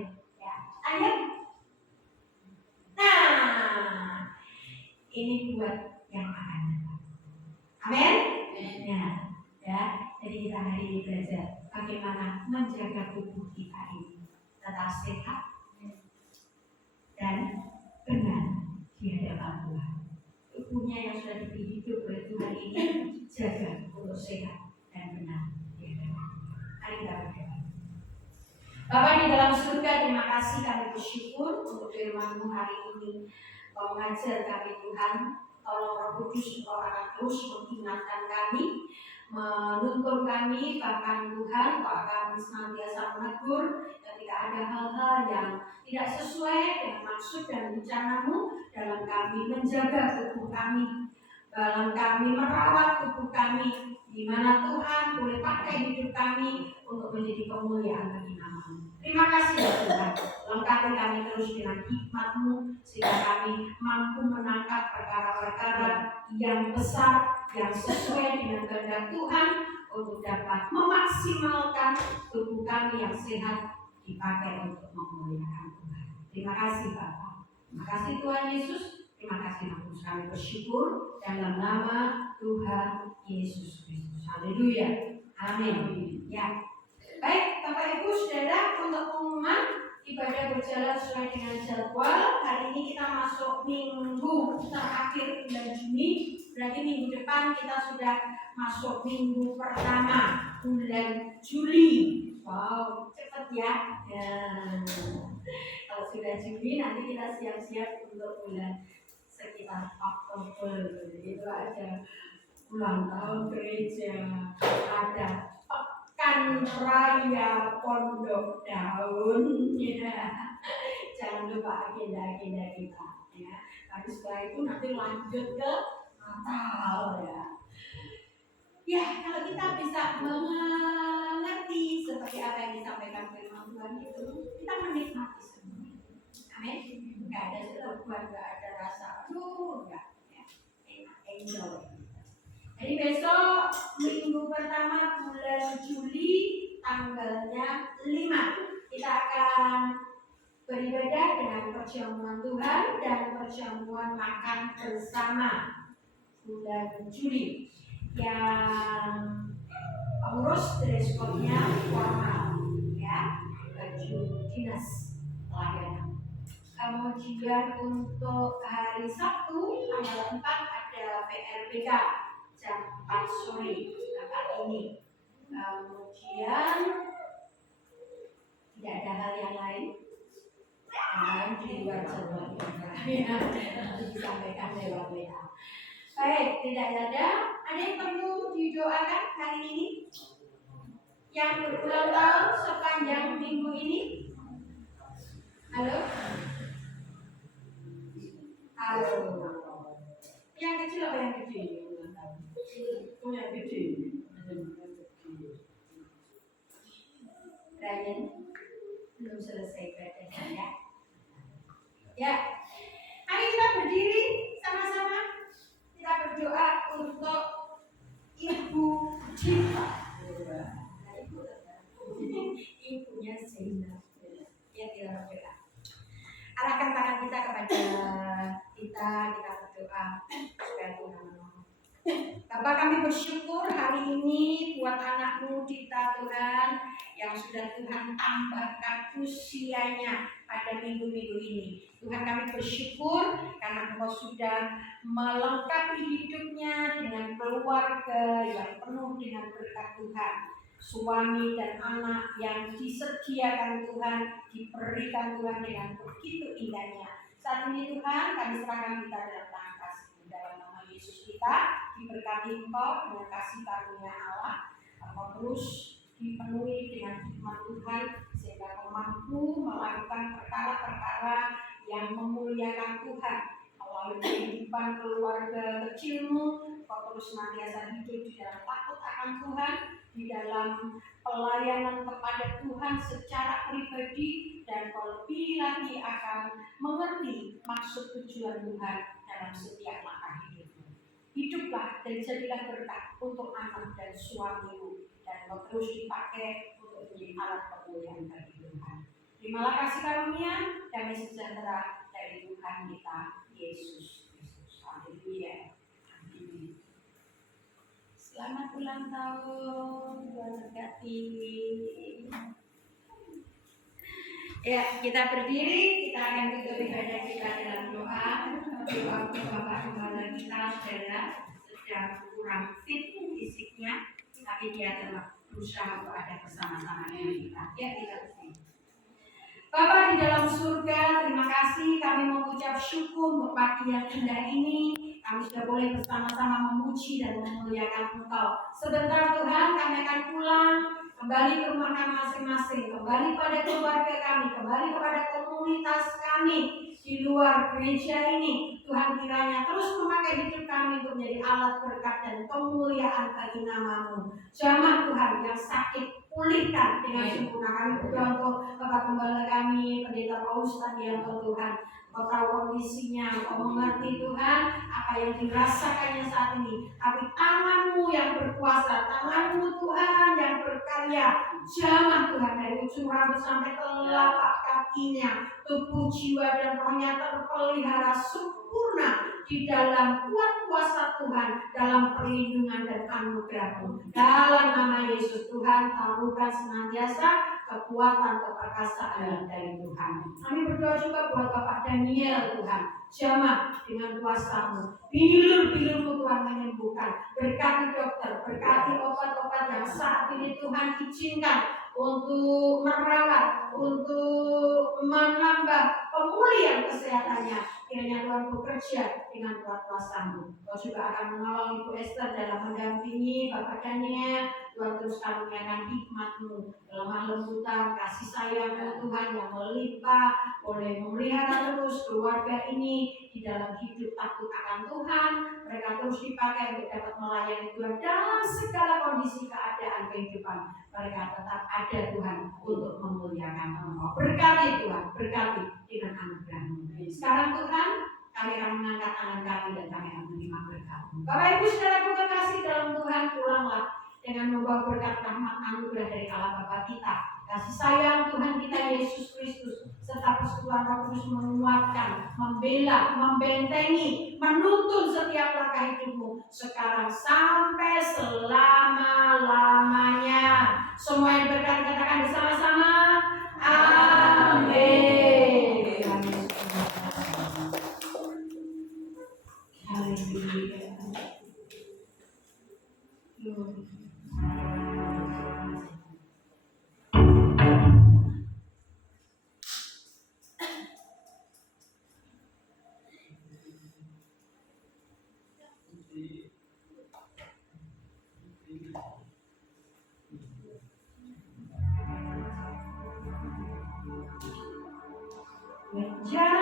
Ayo. Nah, ini buat yang akan datang. Amin. Ya. Jadi kita hari ini belajar bagaimana menjaga tubuh kita ini tetap sehat dan benar di hadapan Tuhan. Tubuhnya yang sudah diberi hidup oleh Tuhan ini jaga untuk sehat dan benar di hadapan Tuhan. Mari kita berdoa. Bapa di dalam surga, terima kasih kami bersyukur untuk firman-Mu hari ini. Kau mengajar kami Tuhan, tolong Roh Kudus Engkau akan terus mengingatkan kami, menuntun kami, bahkan Tuhan Kau akan senantiasa menegur ketika ada hal-hal yang tidak sesuai dengan maksud dan rencana-Mu dalam kami menjaga tubuh kami, dalam kami merawat tubuh kami, di mana Tuhan boleh pakai hidup kami untuk menjadi kemuliaan bagi nama-Mu. Terima kasih ya Tuhan, lengkapi kami terus dengan hikmat-Mu sehingga kami mampu menangkap perkara-perkara yang besar, yang sesuai dengan kehendak Tuhan untuk dapat memaksimalkan tubuh kami yang sehat dipakai untuk memuliakan Tuhan. Terima kasih Bapak. Terima kasih Tuhan Yesus. Terima kasih Makus. Kami bersyukur dalam nama Tuhan Yesus Kristus. Haleluya. Amin. Ya. Baik, Bapak Ibu Saudara, untuk pengumuman ibadah berjalan sesuai dengan jadwal. Hari ini kita masuk minggu terakhir bulan Juni. Berarti minggu depan kita sudah masuk minggu pertama bulan Juli. Wow, cepat ya. Kalau sudah Juli nanti kita siap-siap untuk bulan sekitar Oktober. Itu aja ulang tahun gereja, ada pekan raya pondok daun, ya. Jangan lupa agenda-agenda kita, ya. Tapi setelah itu nanti lanjut ke Natal, ya. Ya, kalau kita bisa mengerti seperti apa yang disampaikan firman Tuhan itu, kita menikmati semua. Amin. Nggak ada seteguhan, nggak ada rasa, nggak, ya. Enak, enjoy. Jadi besok minggu pertama bulan Juli tanggalnya 5 kita akan beribadah dengan perjamuan Tuhan dan perjamuan makan bersama bulan Juli. Yang pengurus dress code-nya formal, ya, baju dinas pelayanan. Kemudian untuk hari Sabtu tanggal 4 ada PRBK jam 4 sore kakak ini. Kemudian tidak ada hal yang lain di luar jadwal yang disampaikan lewat WA. Baik, tidak ada. Ada yang perlu didoakan hari ini? Yang berulang tahun sepanjang minggu ini? Halo? Halo. Yang kecil apa yang gede? Oh, yang gede. Ryan belum selesai belajarnya. Ya. Mari kita berdiri sama-sama. Kita berdoa untuk Ibu Dita. Ibunya Zainab. Ya, kita berdoa. Arahkan tangan kita kepada kita berdoa supaya Tuhan menolong. Bapak, kami bersyukur hari ini buat anak-Mu Dita Tuhan yang sudah Tuhan tambahkan usianya pada minggu-minggu ini. Tuhan, kami bersyukur karena Engkau sudah melengkapi hidupnya dengan keluarga yang penuh dengan berkat Tuhan. Suami dan anak yang disediakan Tuhan, diberikan Tuhan dengan begitu indahnya. Saat ini Tuhan, kami serahkan kita dalam tangan kasih-Mu. Dalam nama Yesus kita, diberkati Engkau dengan kasih karunia Allah. Engkau terus dipenuhi dengan hikmat Tuhan, sehingga Engkau mampu melakukan perkara-perkara yang memuliakan Tuhan. Melalui kehidupan keluarga kecil-Mu, Engkau terus senantiasa hidup di dalam takut akan Tuhan, di dalam pelayanan kepada Tuhan secara pribadi, dan Kau lebih lagi akan mengerti maksud tujuan Tuhan dalam setiap langkah hidupmu. Hiduplah dan jadilah berkat untuk anak dan suamimu, dan Kau terus dipakai untuk menjadi alat kemuliaan bagi Tuhan. Terimalah kasih karunia, damai sejahtera dari Tuhan kita Yesus Kristus. Haleluya. Amin. Selamat ulang tahun, Tuhan berkati. Ya, kita berdiri, kita akan tutup ibadah kita dalam doa. Doa untuk Bapak Gembala kita, saudara, sedang kurang fit fisiknya, tapi dia tetap berusaha untuk ada bersama-sama dengan kita. Ya, kita berdiri. Bapa di dalam surga, terima kasih kami mengucap syukur untuk pagi yang indah ini. Kami sudah boleh bersama-sama memuji dan memuliakan Engkau. Sebentar Tuhan kami akan pulang kembali ke rumah kami masing-masing, kembali pada keluarga kami, kembali kepada komunitas kami di luar gereja ini. Tuhan kiranya terus memakai hidup kami untuk menjadi alat berkat dan kemuliaan bagi nama-Mu. Jamah Tuhan yang sakit pulihkan dengan sempurna. Kami berdoa untuk Bapak Gembala kami, Pendeta Paulus Tandianto Tuhan. Kau tahu kondisinya, Kau mengerti Tuhan apa yang dirasakannya saat ini. Tapi tangan-Mu yang berkuasa, tangan-Mu Tuhan yang berkarya. Jamah Tuhan dari ujung rambut sampai telapak kakinya, tubuh, jiwa, dan rohnya terpelihara sempurna di dalam kuat kuasa Tuhan, dalam perlindungan dan anugerah-Mu. Dalam nama Yesus Tuhan, taruhkan senantiasa kekuatan, keperkasaan dari Tuhan. Kami berdoa juga buat Bapak Daniel Tuhan. Jamah dengan kuasa-Mu. Bilur-bilur-Mu Tuhan menyembuhkan. Berkati dokter, berkati obat-obat yang saat ini Tuhan izinkan untuk merawat, untuk menambah pemulihan kesehatannya. Kiranya Tuhan bekerja dengan kuat kuasa-Mu. Kau juga akan menolong Ibu Esther dalam mendampingi Bapak Daniel. Tuhan terus karuniakan hikmat-Mu, lemah lembutan, kasih sayang-Mu Tuhan yang melimpah, boleh memelihara terus keluarga ini di dalam hidup takut akan Tuhan. Mereka terus dipakai untuk dapat melayani Tuhan dalam segala kondisi keadaan kehidupan. Mereka tetap ada Tuhan untuk memuliakan Engkau. Berkati Tuhan, berkati dengan anugerah-Mu. Sekarang Tuhan, kami akan mengangkat tangan kami dan kami akan menerima berkat-Mu. Bapak Ibu saudaraku kekasih dalam Tuhan, pulanglah dengan membawa berkat rahmat anugerah dari Allah Bapa kita, kasih sayang Tuhan kita Yesus Kristus, serta persekutuan Roh Kudus menguatkan, membela, membentengi, menuntun setiap langkah hidupmu sekarang sampai selama-lamanya. Semua yang berkat katakan bersama-sama, amin. Haleluya. Menjadi